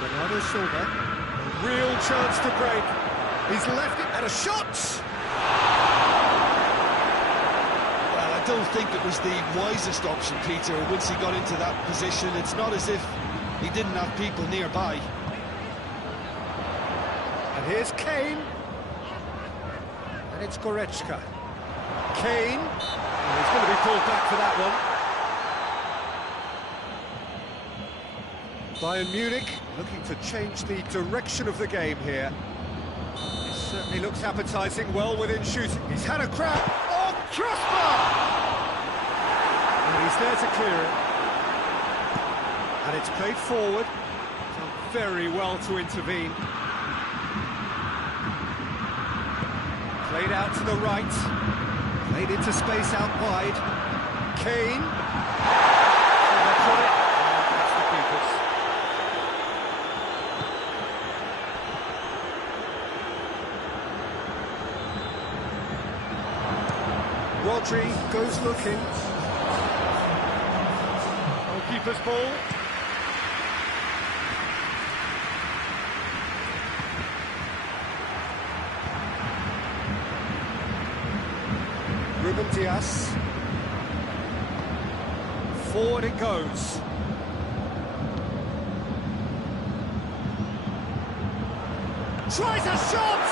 Bernardo Silva, a real chance to break. He's left it at a shot! Well, I don't think it was the wisest option, Peter, once he got into that position. It's not as if he didn't have people nearby. And here's Kane. And it's Goretzka. Kane. Oh, he's going to be pulled back for that one. Bayern Munich looking to change the direction of the game here. It certainly looks appetising, well within shooting. He's had a crack. Oh, crossbar! And he's there to clear it. And it's played forward. Done very well to intervene. Played out to the right. Played into space out wide. Kane. And they put it. And that's the keepers. Rodri goes looking. Goalkeeper's ball. Ruben Dias. Forward it goes. Tries a shot!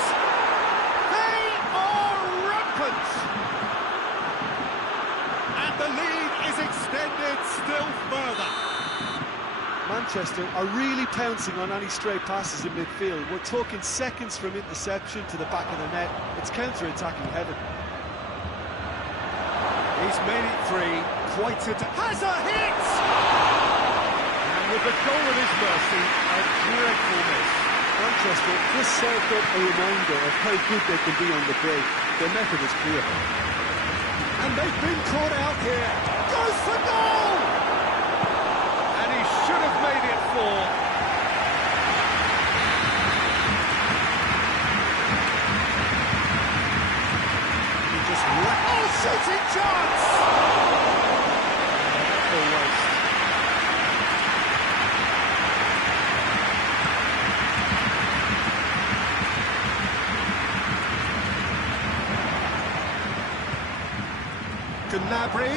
They are rampant! And the lead is extended still further. Manchester are really pouncing on any stray passes in midfield. We're talking seconds from interception to the back of the net. It's counter-attacking heaven. He's made it three, quite has a hit! And with the goal of his mercy, a dreadful miss. Manchester just served up a reminder of how good they can be on the break. Their method is clear. And they've been caught out here. Goes for goal! And he should have made it four. He just shooting chance! Full waste. Gnabry.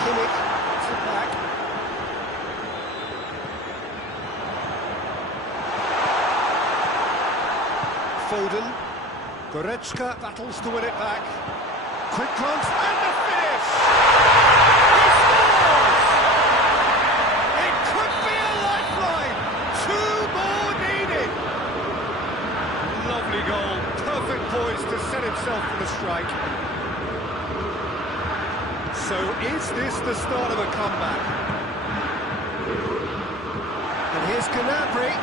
Kimmich gets it back. Foden. Goretzka battles to win it back. Quick glance and the finish! He scores! It could be a lifeline! Two more needed! Lovely goal. Perfect poise to set himself for the strike. So is this the start of a comeback? And here's Gnabry.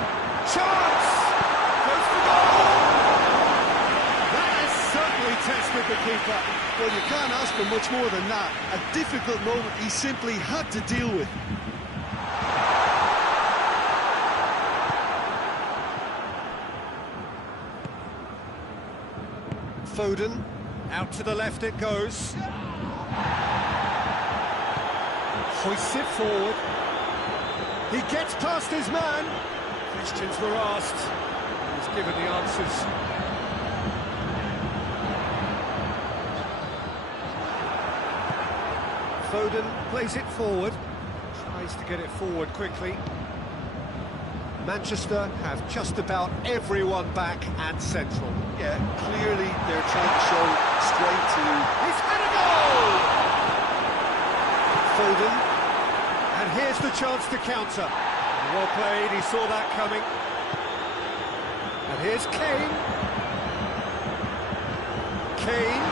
Chance! Goes for goal! That has certainly tested the keeper. Well, you can't ask for much more than that. A difficult moment he simply had to deal with. Foden, out to the left it goes. Hoists it forward. He gets past his man. Questions were asked. He's given the answers. Foden plays it forward. Tries to get it forward quickly. Manchester have just about everyone back and central. Yeah, clearly they're trying to show straight to... He's had a goal! Foden. And here's the chance to counter. Well played, he saw that coming. And here's Kane. Kane.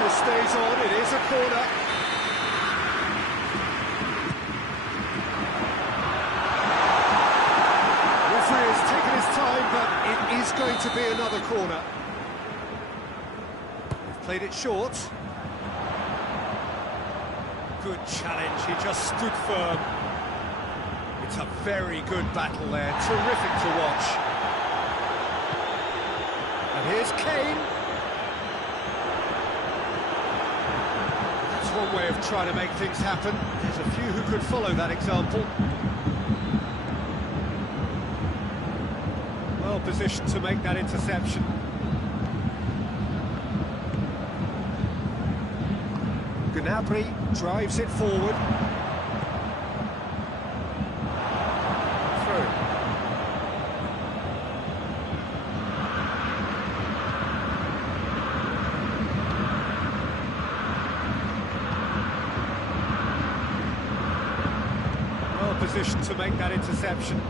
Pressure stays on, it is a corner. Referee has taken his time, but it is going to be another corner. They've played it short. Good challenge, he just stood firm. It's a very good battle there, terrific to watch. And here's Kane. That's one way of trying to make things happen. There's a few who could follow that example. Well positioned to make that interception. Gnabry drives it forward. Through. Well positioned to make that interception.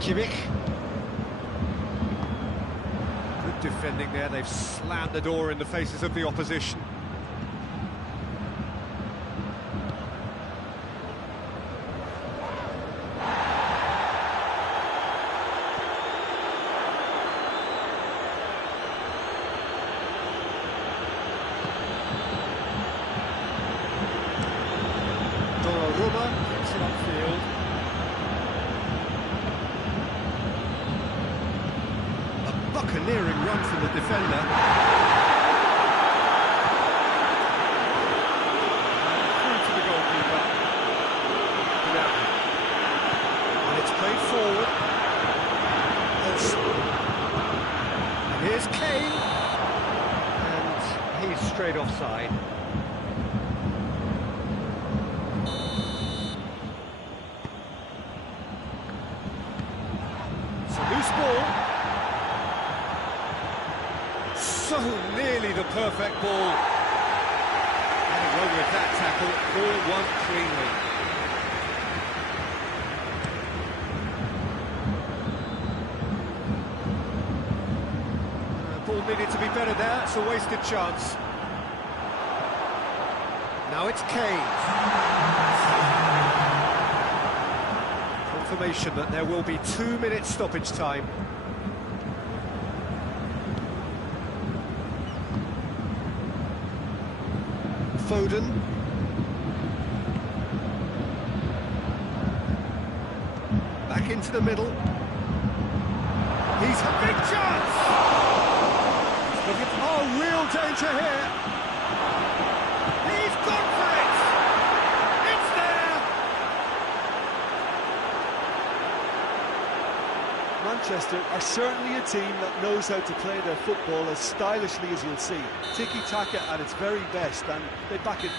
Kimmich. Good defending there, they've slammed the door in the faces of the opposition. Derrota gets it upfield. A buccaneering run from the defender. Through to the goalkeeper. And it's played forward. And here's Kane. And he's straight offside. Loose ball. So nearly the perfect ball. Getting wrong with that tackle. Ball won cleanly. Ball needed to be better there. It's a wasted chance. Now it's Kane. Confirmation that there will be 2 minutes stoppage time. Foden. Back into the middle. He's a big chance! Oh, real danger here. He's gone for it! It's there! Manchester are certainly a team that knows how to play their football as stylishly as you'll see. Tiki-taka at its very best, and they back it.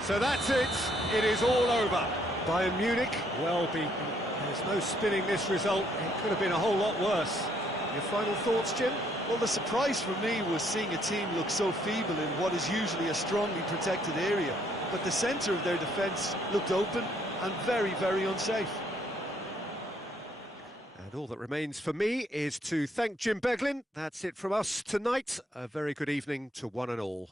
So that's it. It is all over. Bayern Munich, well beaten. There's no spinning this result. It could have been a whole lot worse. Your final thoughts, Jim? Well, the surprise for me was seeing a team look so feeble in what is usually a strongly protected area. But the centre of their defence looked open and very, very unsafe. And all that remains for me is to thank Jim Beglin. That's it from us tonight. A very good evening to one and all.